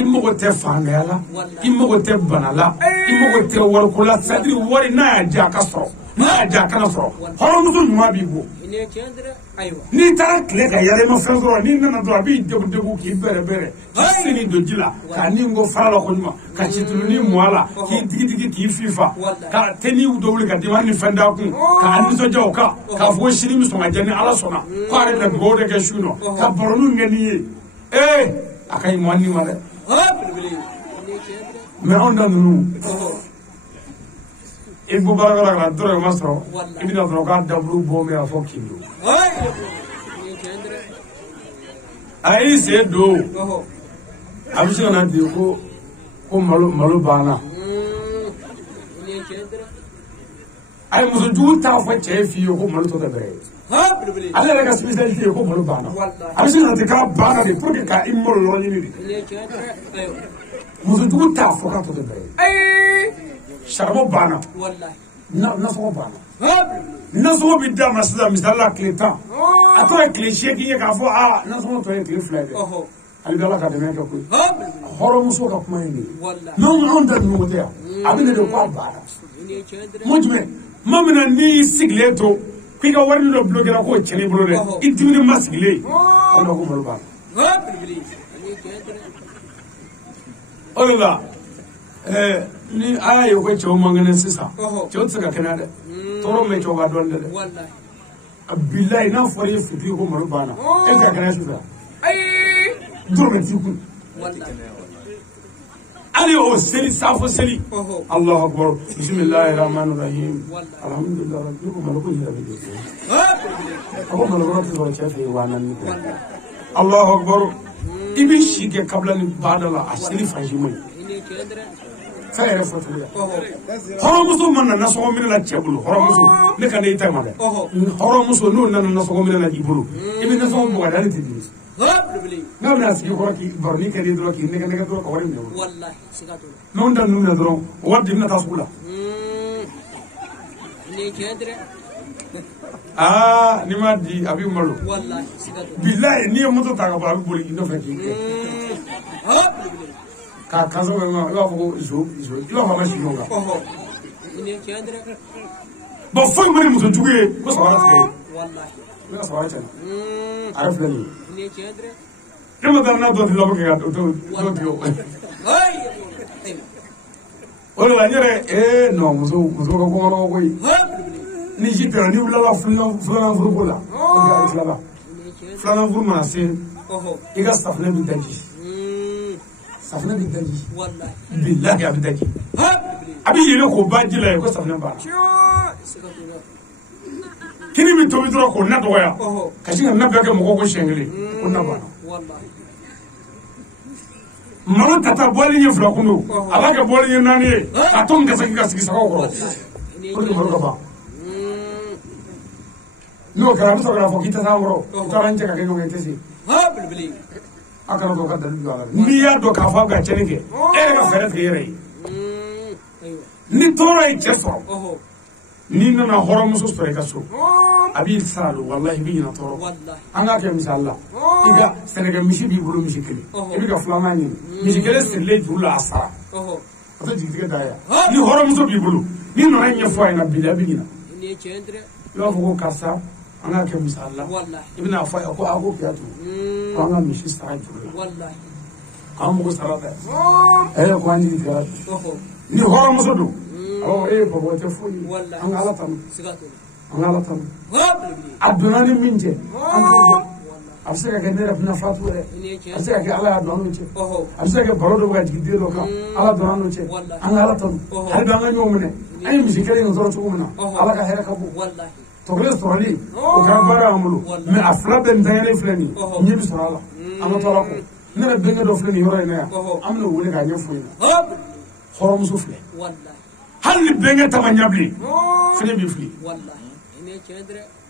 imogo te fangala imogo te banala imogo te warkola sadri wari na ja ka so na ja kana so horo muso nyuma bi go ne cendre aywa ni tara kle ka yare ma fenzo ni nana do abi debu ki bere sini do jila ka ni ngo fala ko nyuma ka chitulu ni mwala ki digi ki fifa ka teni u do wuli ka dimani fenda ku ka ani so jaw ka fo shiri mi so ma jani ala sona ko are na go de ke shuno ka boronu ngeni akai mwani mare me onda nunu ibu baragara doro masro ibina doro ka dabru bo me afo kindo ai se do abisi na di ko malu bana ai muso ju ta fo che fi ko malu to da bere ale la ka speciality ko malu bana abisi na di ka bana de pour que ka immol lo ni ni muso ju ta fo ka to da bere sharbo bana wallahi na so bana na so bi da masala misala kletan atore klishé ki ka fo na so to e flag ali dala ka de me ko horo muso ka kuma ni no onda no de abine de ko bana mujme mamina ni sigleto ki ga warni do blogera ko cheni bro de idimni masgle ono ko mal bana ola ni aya yo ko cho mangane sisa cho tsaka kana de toro me cho ga don de wallahi billahi na fori futi ko maru bana e ka kana sisa duro me tiku wallahi ali o seli safo seli allah akbar bismillahir rahmanir rahim alhamdulillah rabbil alamin ya rabbi ko malu ko chafi wanan ni allah akbar ibi shike kabla ni badala asiri fajimai saya fatula horomuso man na so min la cebulu horomuso ne kan ita ma horomuso no na so min la ibulu ibi na so mo ga daliti ni na na si ko ki barni ke dro ki ne kan ko wari ne wallahi sigatu non dan nu na dro wadi na tasula ne cendre ni ma di a bɛ malo bilayi n'i ye moto ta ka bɔ a bɛ boli i nɔfɛ k'i kɛ k'a kanso bɛ ma i b'a fɔ ko zo i b'a fɔ a ma sigi o kan bon foyi ma ni muso jugu ye ko sabara tigɛ ye ne ka sabara cɛna a yɛrɛ filɛ nin ye ne ma taa n'a dɔ fili la kɛ ka dɔ tigɛ o de la n yɛrɛ non muso ka kɔngɔnɔgɔ koyi ni si tɛra ni wulila filanan furuko la i tilala filanan furu mana se i ka safunɛ bɛ daji safunɛ bɛ daji bilahi a bɛ daji a bɛ yɛlɛ k'o ba ji la ye ko safunɛ banna kini bɛ tobi dɔrɔn k'o na dɔgɔya ka sin ka na bɛɛ kɛ mɔgɔw ko siɲɛ kelen ko na banna malo tata bɔli ye fila kun don a b'a kɛ bɔli ye 4 ye a to min ka segin ka sigi sagaw kɔrɔ pour que malo ka ban n'o kɛra a bɛ sɔrɔ k'a fɔ k'i tɛ taa kɔrɔ i taara n cɛ ka kɛ ɲɔgɔn ye i tɛ se a kana dɔn ka dalu jɔ a la n'i y'a dɔn k'a fɔ a bɛ ka tiɲɛni kɛ e yɛrɛ ka fɛɛrɛ tigɛ i yɛrɛ ye ni tɔɔrɔ ye cɛ sɔrɔ n'i nana hɔrɔnmuso sɔrɔ i ka so a b'i sara don walahi i bɛ ɲinɛ tɔɔrɔ an k'a kɛ misali la i ka sɛnɛkɛ misi b'i bolo misi kelen i bɛ ka filanan ɲini misi kelen sirilen juru la a sara a tɛ jigitigɛ da yan ni hɔrɔnmuso b'i bolo n'i nana ɲɛfɔ a ɲɛna bi a bɛ ɲinɛ i b'a fɔ ko karisa an k'a kɛ misali la i bɛna fɔ a ye ko a ko kiyatu ko an ka misi sara juru la k'an mugu sara dɛ ko an jigi tigɛra ni hɔrɔnmuso don baba tɛ foyi an ka ala tanu an ka ala tanu a donna ni min cɛ an t'o dɔn a bɛ se ka kɛ ne yɛrɛ bɛna fatu yɛrɛ a bɛ se ka kɛ ala y'a don an n'o cɛ a bɛ se ka kɛ baro dɔ bɛ ka jigin den dɔ kan ala donna an n'o cɛ an ka ala tanu hali bi an ka ɲɔgɔn minɛ an ye misi kelen in sɔrɔ cogo min na ala ka hɛrɛ ka bon tɔ kelen sɔrɔli o kɛra baara y'an bolo mɛ a fila bɛɛ ntanyalen filɛ nin ye ɲɛ bɛ sɔrɔ a la an ka to ala kɔ ne yɛrɛ bɛnkɛ dɔ filɛ nin yɔrɔ in na yan an bɛna wele k'a ɲɛfɔ yen hɔrɔnmuso filɛ hali ni bɛnkɛ ta ma ɲɛ bilen fini bɛ fili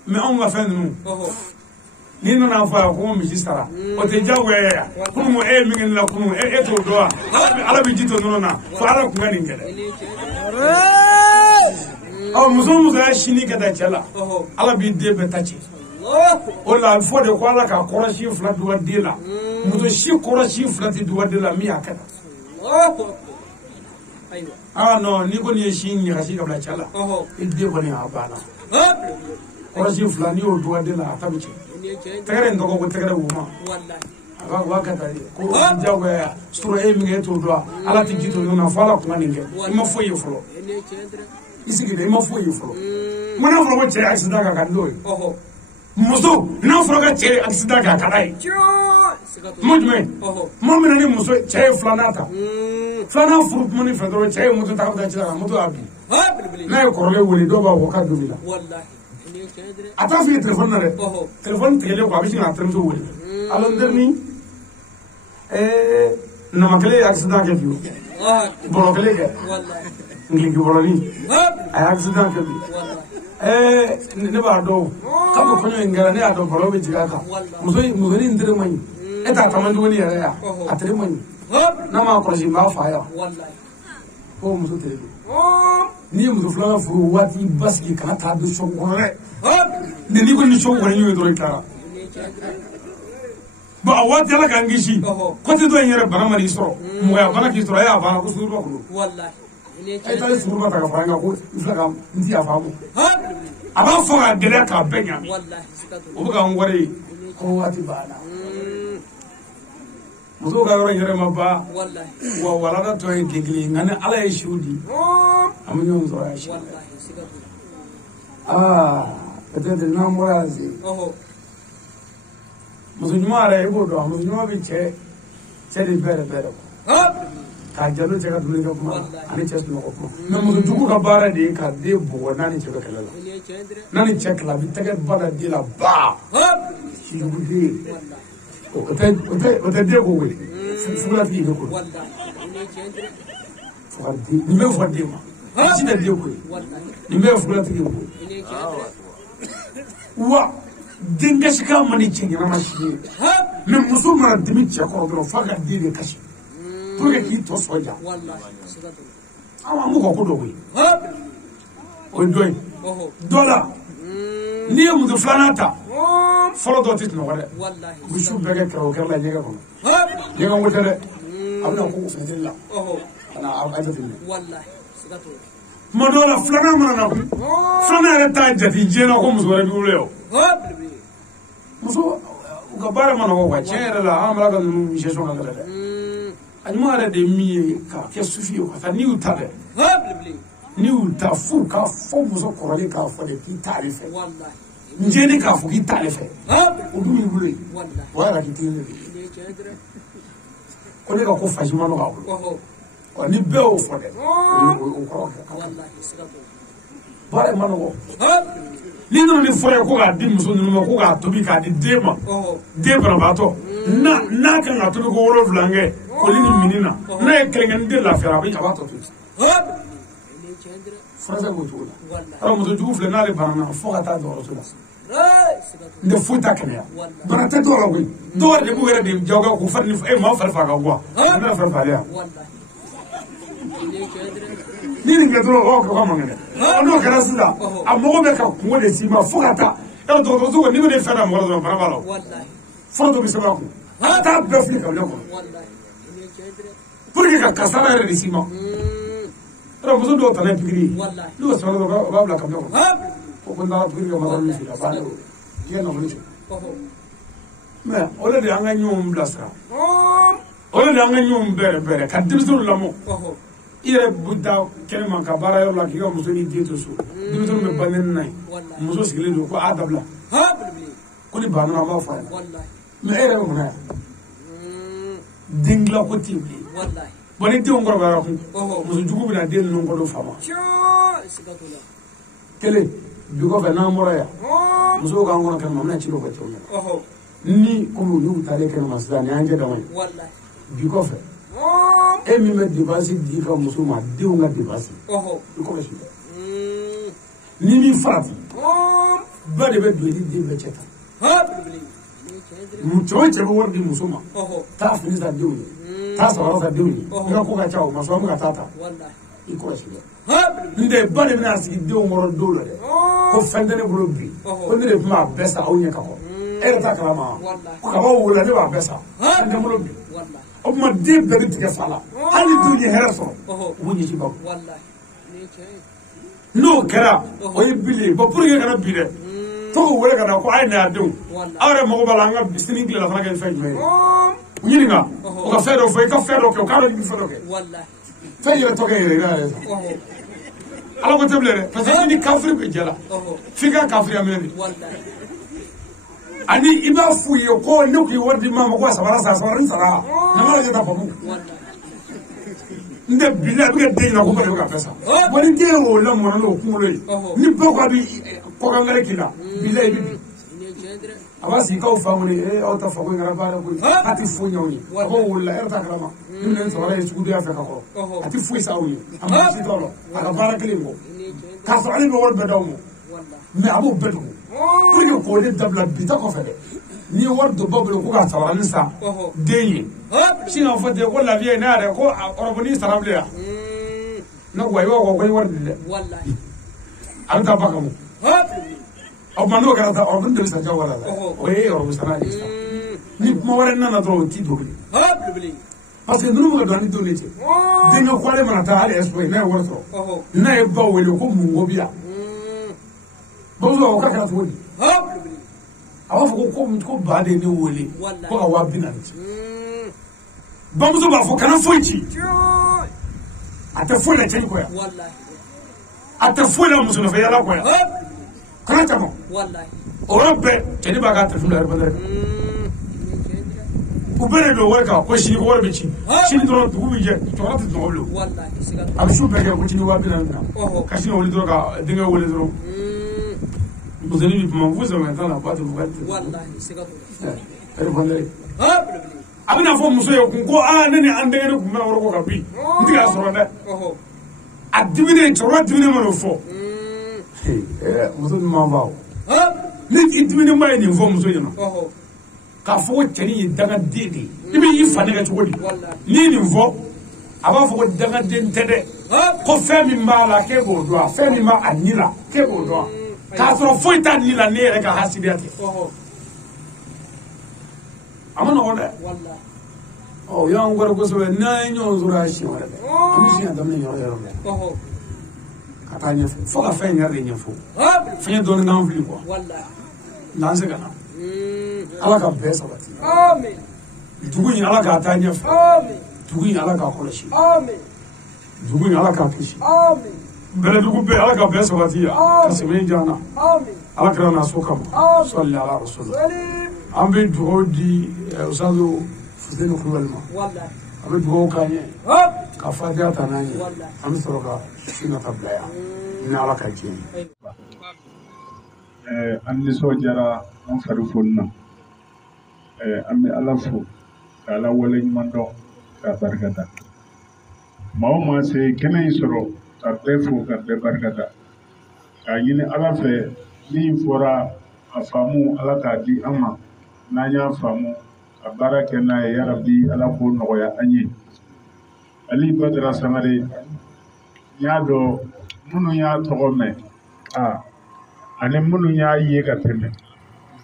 mɛ anw ka fɛn ninnu n'i nana fɔ a ko misi sara o tɛ diyagoya ye yan kunun e ye min kɛ ne la kunun e t'o dɔn wa ala bɛ ji to nɔnɔ na fo ala kun ka nin kɛ dɛ muso muso y'a sini ka da cɛ la ala b'i den bɛɛ ta ci o la a bɛ fɔ de ko ala ka kɔrɔsi fila duga den la muso si kɔrɔsi fila tɛ duga den la min y'a kɛ non n'i kɔni ye si ɲagasi ka bila cɛ la i den kɔni a banna kɔrɔsi fila n'i y'o duga den la a ta bɛ cɛ tɛgɛrɛ in tɔgɔ ko tɛgɛrɛ wuma a b'a kɛ tan ko diyagoya sɔrɔ e min kɛ e t'o dɔn ala tɛ ji to ɲɔgɔn na fo ala kun ka nin kɛ i ma foyi ye fɔlɔ i sigilen i ma foyi ye fɔlɔ mun n'a fɔra ko cɛ ye accident kɛ a ka di n'o ye muso n'a fɔra ko cɛ ye accident kɛ a ka d'a ye mun jumɛn maa min na ni muso cɛ ye filanan ta filanan furu kuma ni fɛn dɔrɔn cɛ ye moto ta ka taa ci la moto y'a bin n'a ye kɔrɔlen wele dɔw b'a fɔ k'a dobi la a t'a f'i ye telefɔni na dɛ telefɔni tigɛlen kɔ a bɛ sin ka terimuso wele alo n terinin nama kelen ye accident kɛ bi bɔlɔ kelen kɛ ngiliki bɔlɔnin a ye accident kɛ bi ne b'a dɔn k'a bɛ kɔɲɔ in kɛra ne y'a dɔn bɔlɔ bɛ jigin a kan musonin n tere man ɲi e t'a taama tuguni yɛrɛ yan a tere man ɲi n'a ma kɔlɔsi n b'a fa yan ko muso tere don n'i ye muso filanan furu waati basigi kana taa don sɔn kɔnɔ dɛ n'i ko ni sɔn kɔnɔ ɲɔgɔn dɔrɔn i taara bon a waati ala k'an kisi kɔti dɔ in yɛrɛ bana ma n'i sɔrɔ mɔgɔya bana k'i sɔrɔ e y'a banna ko suguruba kun don e taara suguruba ta ka fara n kan ko n filɛ ka n ti yafa mo a b'a fɔ k'a gɛlɛya k'a bɛɛ ɲa o bɛ k'an wari ye ko waati banna musow ka yɔrɔ yɛrɛ ma ban wa walada tɔ ye den kelen nka ni ala ye siw di an bɛ ɲɔgɔn sɔrɔ yan si peut-être n'an bɔra yan se muso ɲuman yɛrɛ i b'o dɔn muso ɲuman bɛ cɛ de bɛrɛ bɛrɛ k'a jalo cɛ ka dumuni kɛ kuma ani cɛ sunɔgɔ kuma mɛ muso jugu ka baara de ye ka den bugɔ n'a ni cɛ bɛ kɛlɛ la n'a ni cɛ kɛlɛ a bɛ tɛgɛ ba da den la ba si jugu den o tɛ den ko wele fugulatigi bɛ ko nin bɛ fɔ den ma si tɛ den ko ye nin bɛ fugulatigi ko wa den kasi kan man di cɛ ɲɛnama si ye mɛ muso mana dimi cɛ kɔrɔ dɔrɔn f'a ka den de kasi pour que k'i tɔ sɔnja an b'u ka ko dɔ koyi o ye dɔ ye dɔ la n'i ye muso filanan ta fɔlɔ dɔ tɛ tunɔgɔ dɛ wallahi u bɛ su bɛɛ kɛ kɛrɛ o kɛra la ɲɛgɛn kɔnɔ ɲɛgɛn ko tɛ dɛ a bɛna ko fɛn la ka na a jateminɛ wallahi siga t'o la tuma dɔw la filanan mana na filanan yɛrɛ t'a jate diɲɛ na ko muso wɛrɛ b'i bolo yan muso u ka baara ma nɔgɔ tiɲɛ yɛrɛ la an bala ka ninnu gestion ka gɛlɛn dɛ a ɲuman yɛrɛ de ye min ye k'a kɛ sufi ye ka taa n'i y'u ta dɛ n'i y'u ta fo k'a fɔ muso kɔrɔlen k'a fɔ de k'i t'ale fɛ n jɛni k'a fɔ k'i t'ale fɛ o dun y'i bolo ye o yɛrɛ k'i tigi de ko ne ka ko fasi ma nɔgɔ a bolo ni bɛɛ y'o fɔ dɛ o kɔrɔ kɛ baara ma nɔgɔ ni nana ni fɔra ye ko k'a di muso ninnu ma ko k'a tobi k'a di den ma den banabaatɔ n'a kan ka tobi ko 7 kɛ koli ni mini na n'a ye kelenkɛ den lafiyara a b'a tɔ to furasɛ b'o cogo la alors muso jugu filɛ n'ale banana fo ka taa dɔgɔtɔrɔso la n tɛ foyi ta kɛnɛya bana tɛ dɔw la koyi dɔw yɛrɛ de b'u yɛrɛ de jagoya k'u fari ni maa fari faga ka bɔ a ne fari faga ni nin kɛ dɔrɔn o ka man kɛnɛ n'o kɛra sisan a mɔgɔ bɛ ka kungo de s'i ma fo ka taa yɔrɔ dɔgɔtɔrɔso kɔni n'i bɛ ne fɛn da mɔgɔ dɔrɔn bana b'a la fɔlɔ dɔ bɛ sɛbɛn a kun a t'a bɛɛ fili kabila kɔnɔ pour que ka kasara yɛrɛ de s'i ma yɔrɔ muso dɔw ta n'a ye pikiri ye n'o sɛbɛn dɔrɔn o b'a bila kabila kɔnɔ ko ko n taara pikiri kɛ mɔgɔ min fɛ yen a banna o diɲɛ nafolo cɛ mɛ o de y'an ka ɲɔgɔn bilasira o de y'an ka ɲɔgɔn bɛrɛ ka denmisɛnw lamɔ i yɛrɛ bɛ taa kɛnɛma ka baara yɔrɔ la k'i ka muso ni den to so denmisɛnw bɛ bange na ye muso sigilen don ko a dabila ko ni banna an b'a fɔ a ɲɛna mɛ e yɛrɛ bɛ mun na yan den dilan ko tɛ yen bilen bon ni denw kɔrɔbayara kun muso jugu bɛna den ninnu kɔdɔ faama kelen bi kɔfɛ n'an bɔra yan musow k'an kɔnɔ kɛnɛma an bɛna ci dɔ fɔ cɛw ɲɛna ni komi n'u taalen kɛnɛma sisan ni y'an cɛ dama ye bi kɔfɛ e min bɛ dépense di ka muso ma denw ka dépense i kɔlɔsi ni min farati ba de bɛ don i ni den bɛɛ cɛ ta cɛw cɛ bɛ wari di muso ma taa fini ta denw ye taa sabara ta denw ye i ka ko ka ca o ma sɔn an bɛ ka taa ta i kɔlɔsi dɛ n tɛ ba de bɛna sigi denw kɔrɔ don la dɛ ko fɛn tɛ ne bolo bi ko ne de tun b'a bɛɛ sa aw ɲɛ ka kɔrɔ e yɛrɛ t'a kalama ko kaba wolola ne b'a bɛɛ sa fɛn tɛ n bolo bi o tuma den bɛɛ bɛ tigɛ fa la hali denw ye hɛrɛ sɔrɔ u b'u ɲɛsin ba n'o kɛra o ye bili ye bon pour que kana bi dɛ to k'u wele ka na ko a ye na yan denw aw yɛrɛ mago b'a la an ka sini tilela fana kɛ fɛn jumɛn ye u ɲininka o ka fɛn dɔ fɔ i ka fɛn dɔ kɛ o k'a dɔn i bɛ fɛn dɔ kɛ fɛn yɛrɛ tɔ kɛ yɛrɛ yɛrɛ ala ko tɛ bilen dɛ parce que ni kafiri bɛ jɛ la f'i ka kafiriya minɛ de ani i b'a f'u ye ko ne k'i wari di maa ma ko sabara sa sabara ni sara nama lajɛ ka faamu n tɛ bi la i bɛ kɛ den ɲɛna ko bɛɛ bɛ ka bɛɛ sa bon ni den y'o lamɔna n'o kunkolo ye ni bɛɛ ko a bɛ kɔkangari k'i la bi la i bɛ bi a b'a sigi k'aw fa kɔni aw ta fa ko in kɛra baara koyi a tɛ foyi ɲɛ aw ye a b'o wolola e yɛrɛ t'a kalama ni minɛn sabara ye sugudiya fɛ ka kɔrɔ a tɛ foyi sa aw ye a ma si t'aw la a ka baara kelen kɔ k'a sɔrɔ ale bɛ wari bɛɛ d'aw ma mɛ a b'o bɛɛ dogo pour que k'o de dabila bi ta kɔfɛ dɛ n'i ye wari don ba bolo ko k'a sabara ni sa den ye sinon fɔ ten ko lafiya ne yɛrɛ ko ɔrɔbɔni sara bilen yan ne ko ayi ko n ye wari di dɛ a bɛ taa ba kama o tuma n'o kɛra sa ɔrɔbɔni de bɛ sa jago la dɛ o ye ɔrɔbɔ sara de ye sa ni kuma wɛrɛ nana dɔrɔn o t'i don bilen parce que ninnu bɛ ka don ani denw de cɛ denkɛ kwale mana taa hali ɛsipɔ n'a ye wari sɔrɔ n'a ye ba wele ko mun ko bi yan bamuso o ka kɛra cogo di a b'a fɔ ko ba de ye ne wele ko ka 40,000 ci bamuso b'a fɔ kana foyi ci a tɛ foyi la cɛni kɔ yan a tɛ foyi la muso nɔfɛ yala kɔ yan kana caman o yɔrɔ bɛɛ cɛni b'a ka telefɔni la yɛrɛ u bɛɛ de don wari kan ko sini ko wari bɛ ci sini dɔrɔn dugu bɛ jɛ cɛkɔrɔba tɛ nɔgɔ bilen a bɛ su bɛɛ kɛ ko sini 40,000 na ka sini wele dɔrɔn ka denkɛ wele dɔrɔn musonin bɛ kuma foyi sɔrɔ ka la ba tɛ répondre a bɛna fɔ muso ye kun ko ne ni an denkɛ de tun bɛna wari ko ka bin n tɛ k'a sɔrɔ dɛ a diminen cɛkɔrɔba diminen ma n'o fɔ muso min man fa o ni i diminen ba ye nin fɔ muso ɲɛna k'a fɔ ko cɛnin ye dangaden de ye i bɛ i fa nɛgɛ cogo di n'i ye nin fɔ a b'a fɔ ko dangaden tɛ dɛ ko fɛn min b'a la k'e b'o dɔn fɛn min b'a ni la k'e b'o dɔn k'a sɔrɔ foyi t'a ni la ne yɛrɛ ka hasidiya tɛ a ma nɔgɔn dɛ o y'an kɔrɔ kosɛbɛ n'an ye ɲɔgɔn sɔrɔ a siɲɛ wɛrɛ dɛ an bɛ siɲɛ daminɛ yɔrɔ bɛɛ ka taa ɲɛfɛ fo ka fɛn yɛrɛ de ɲɛfɔ fiɲɛ dɔɔni k'an fili n'an se ka na ala ka bɛɛ sabati dugu in ala k'a taa ɲɛfɛ dugu in ala k'a kɔlɔsi dugu in ala k'a kisi bɛlɛdugu bɛɛ ala ka bɛɛ sabati yan ka sɛbɛn diyan na ala kɛra na so kama sɔli ala rasul an bɛ dugawu di usadu Fuseni Kulubali ma an bɛ dugawu k'an ye ka fatiha ta n'an ye an bɛ sɔrɔ ka sinata bila yan ni ala ka diɲɛ ye an nisɔndiyara an fari foni na an bɛ ala fo k'ala wale ɲuman dɔn k'a barikada maa o maa se kɛnɛ in sɔrɔ ka bɛɛ fo ka bɛɛ barikada k'a ɲini ala fɛ min fɔra a faamu ala k'a di an ma n'an y'a faamu ka baara kɛ n'a ye yarabi ala k'o nɔgɔya an ye Ali Badara Sangare n y'a dɔn minnu y'a tɔgɔ mɛn ani minnu y'a ye ka tɛmɛ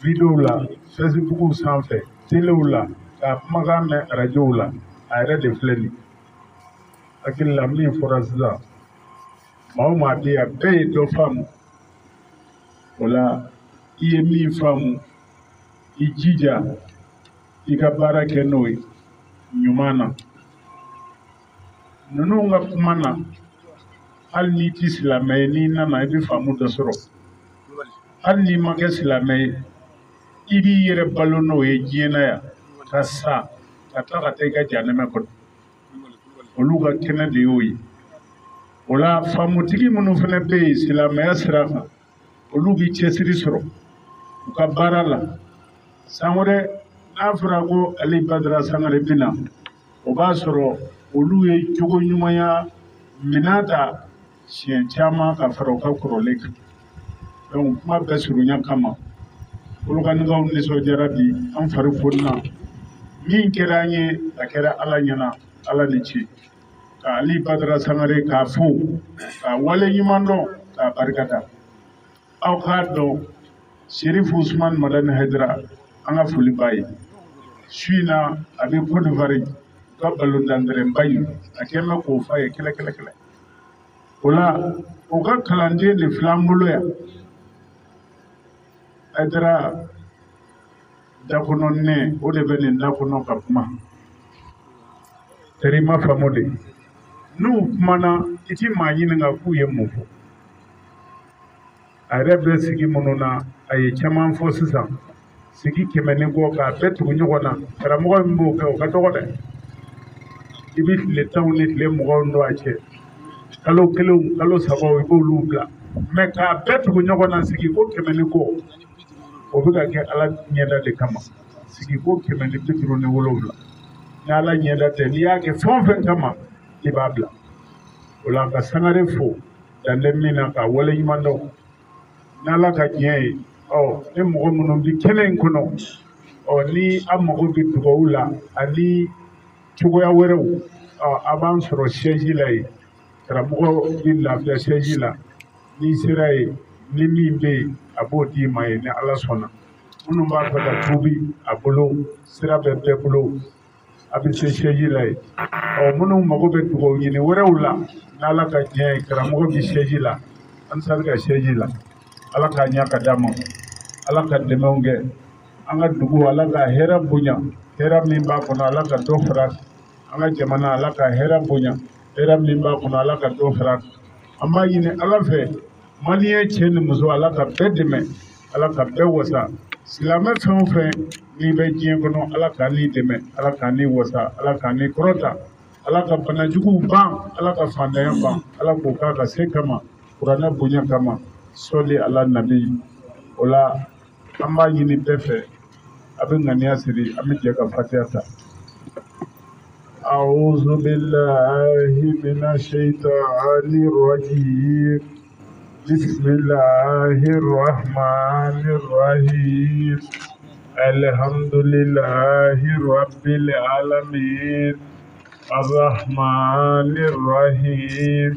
videow la Facebook sanfɛ telew la ka kumakan mɛn radiow la a yɛrɛ de filɛ nin hakili la min fɔra sisan maa o maa bɛ yan bɛɛ ye dɔ faamu o la i ye min faamu i jija i ka baara kɛ n'o ye ɲuman na ninnu ka kuma na hali n'i ti silamɛ ye n'i nana i bɛ faamu dɔ sɔrɔ hali n'i ma kɛ silamɛ ye i b'i yɛrɛ balo n'o ye diɲɛ na yan ka sa ka tila ka taa i ka jahanɛmɛ kɔnɔ olu ka kɛnɛ de y'o ye o la faamutigi minnu fana bɛ yen silamɛya sira kan olu bɛ cɛsiri sɔrɔ u ka baara la san wɛrɛ n'a fɔra ko Ali Badara Sangare bɛ na o b'a sɔrɔ olu ye jogo ɲumanya minɛn ta siɲɛ caman ka fara u ka kɔrɔlen kan donc kuma bɛɛ surunya kama Kolokanikaw nisɔndiyara bi an fari fonina min kɛra an ye a kɛra ala ɲɛna ala ni ce ka Ali Badara Sangare k'a fo ka wale ɲuman dɔn k'a barikada aw k'a dɔn Sherifu Usman Madani Haidara an ka foli b'a ye su in na a bɛ Côte d'Ivoire ka ballon-d'André in a kɛlen bɛ k'o f'a ye kɛlɛ o la o ka kalanden de filɛ an bolo yan Haidara dakɔnɔnɛ o de bɛ nin dakɔnɔ ka kuma terima faamu de n'u kumana i ti maa ɲininka k'u ye mun fɔ a yɛrɛ bɛ sigi minnu na a ye caman fɔ sisan sigi 100 ni kɔ k'a bɛɛ tugu ɲɔgɔn na karamɔgɔ min b'o kɛ o ka dɔgɔ dɛ i bɛ tile 10 ni tile 20 don a cɛ kalo 1 kalo 3 i b'olu bila mɛ k'a bɛɛ tugu ɲɔgɔn na sigi ko 100 ni kɔ o bɛ ka kɛ ala ɲɛda de kama sigi ko 157 ni ala ɲɛda tɛ n'i y'a kɛ fɛn o fɛn kama i b'a bila o la ka Sangare fo dantɛ min na ka wale ɲuman dɔn n'ala ka diɲɛ ye ni mɔgɔ minnu bɛ kɛnɛ in kɔnɔ ni an mago bɛ dugawu la ani cogoya wɛrɛw a b'an sɔrɔ siège la yen karamɔgɔ bɛ lafiya siège la n'i sera yen ni min bɛ yen a b'o d'i ma yen ni ala sɔnna minnu b'a fɛ ka tuubi a bolo sira bɛ bɛɛ bolo a bɛ se siège la yen minnu mago bɛ dugawu ɲini wɛrɛw la n'ala ka diɲɛ ye karamɔgɔ bɛ siège la an sari ka siège la ala k'a ɲɛ ka d'a ma ala ka dɛmɛw kɛ an ka dugu ala ka hɛrɛ bonya hɛrɛ min b'a kɔnɔ ala ka dɔ fara an ka jamana ala ka hɛrɛ bonya hɛrɛ min b'a kɔnɔ ala ka dɔ fara an b'a ɲini ala fɛ maliyɛn cɛ ni muso ala ka bɛɛ dɛmɛ ala ka bɛɛ wasa silamɛ fɛn o fɛn n'i bɛ diɲɛ kɔnɔ ala ka n'i dɛmɛ ala ka n'i wasa ala ka n'i kɔrɔta ala ka banajuguw ban ala ka fantanya ban ala k'o k'a ka se kama kuranɛ bonya kama sɔli ala nabi o la an b'a ɲini bɛɛ fɛ a bɛ ŋaniya siri an bɛ jɛ ka fatiha ta a'udhu billahi minash shaitanir rajim bismillahir rahmanir rahim alhamdulillahi rabbil alamin arrahmanir rahim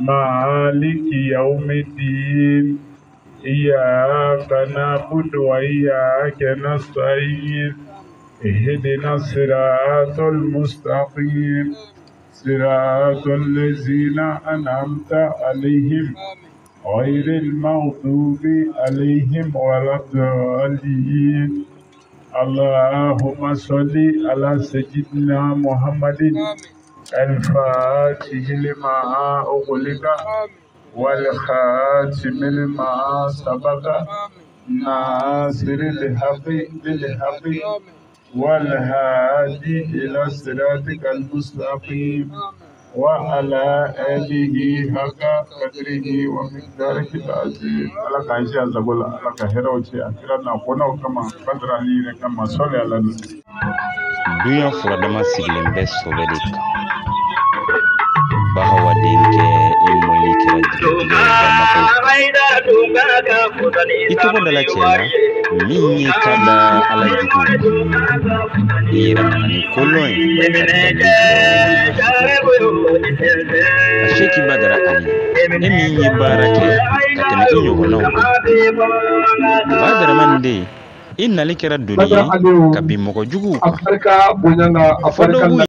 maliki yawmiddin إياك نعبد وإياك نستعين اهدنا الصراط المستقيم صراط الذين أنعمت عليهم غير المغضوب عليهم ولا الضالين اللهم صل على سيدنا محمد الفاتح لما أغلق والخاتم لما سبق ناصر الحق بالحق والهادي إلى صراطك المستقيم وعلى آله حق قدره ومقداره العظيم. على كايشا زغولا على كهروتي أكرنا كنا كما بدراني كما صلى على النبي. Dunia furadama sigilen bɛ sobɛ de kan. Bahawa denkɛ imoli kɛra i tɔgɔ dala cɛ la min ye ka da ala jugu i yɛrɛ nana ni kolon ye a seki badara ali min ye baara kɛ ka tɛmɛ i ɲɔgɔnnaw badara man de i nali kɛra doni ye ka bin mɔgɔ jugu kan.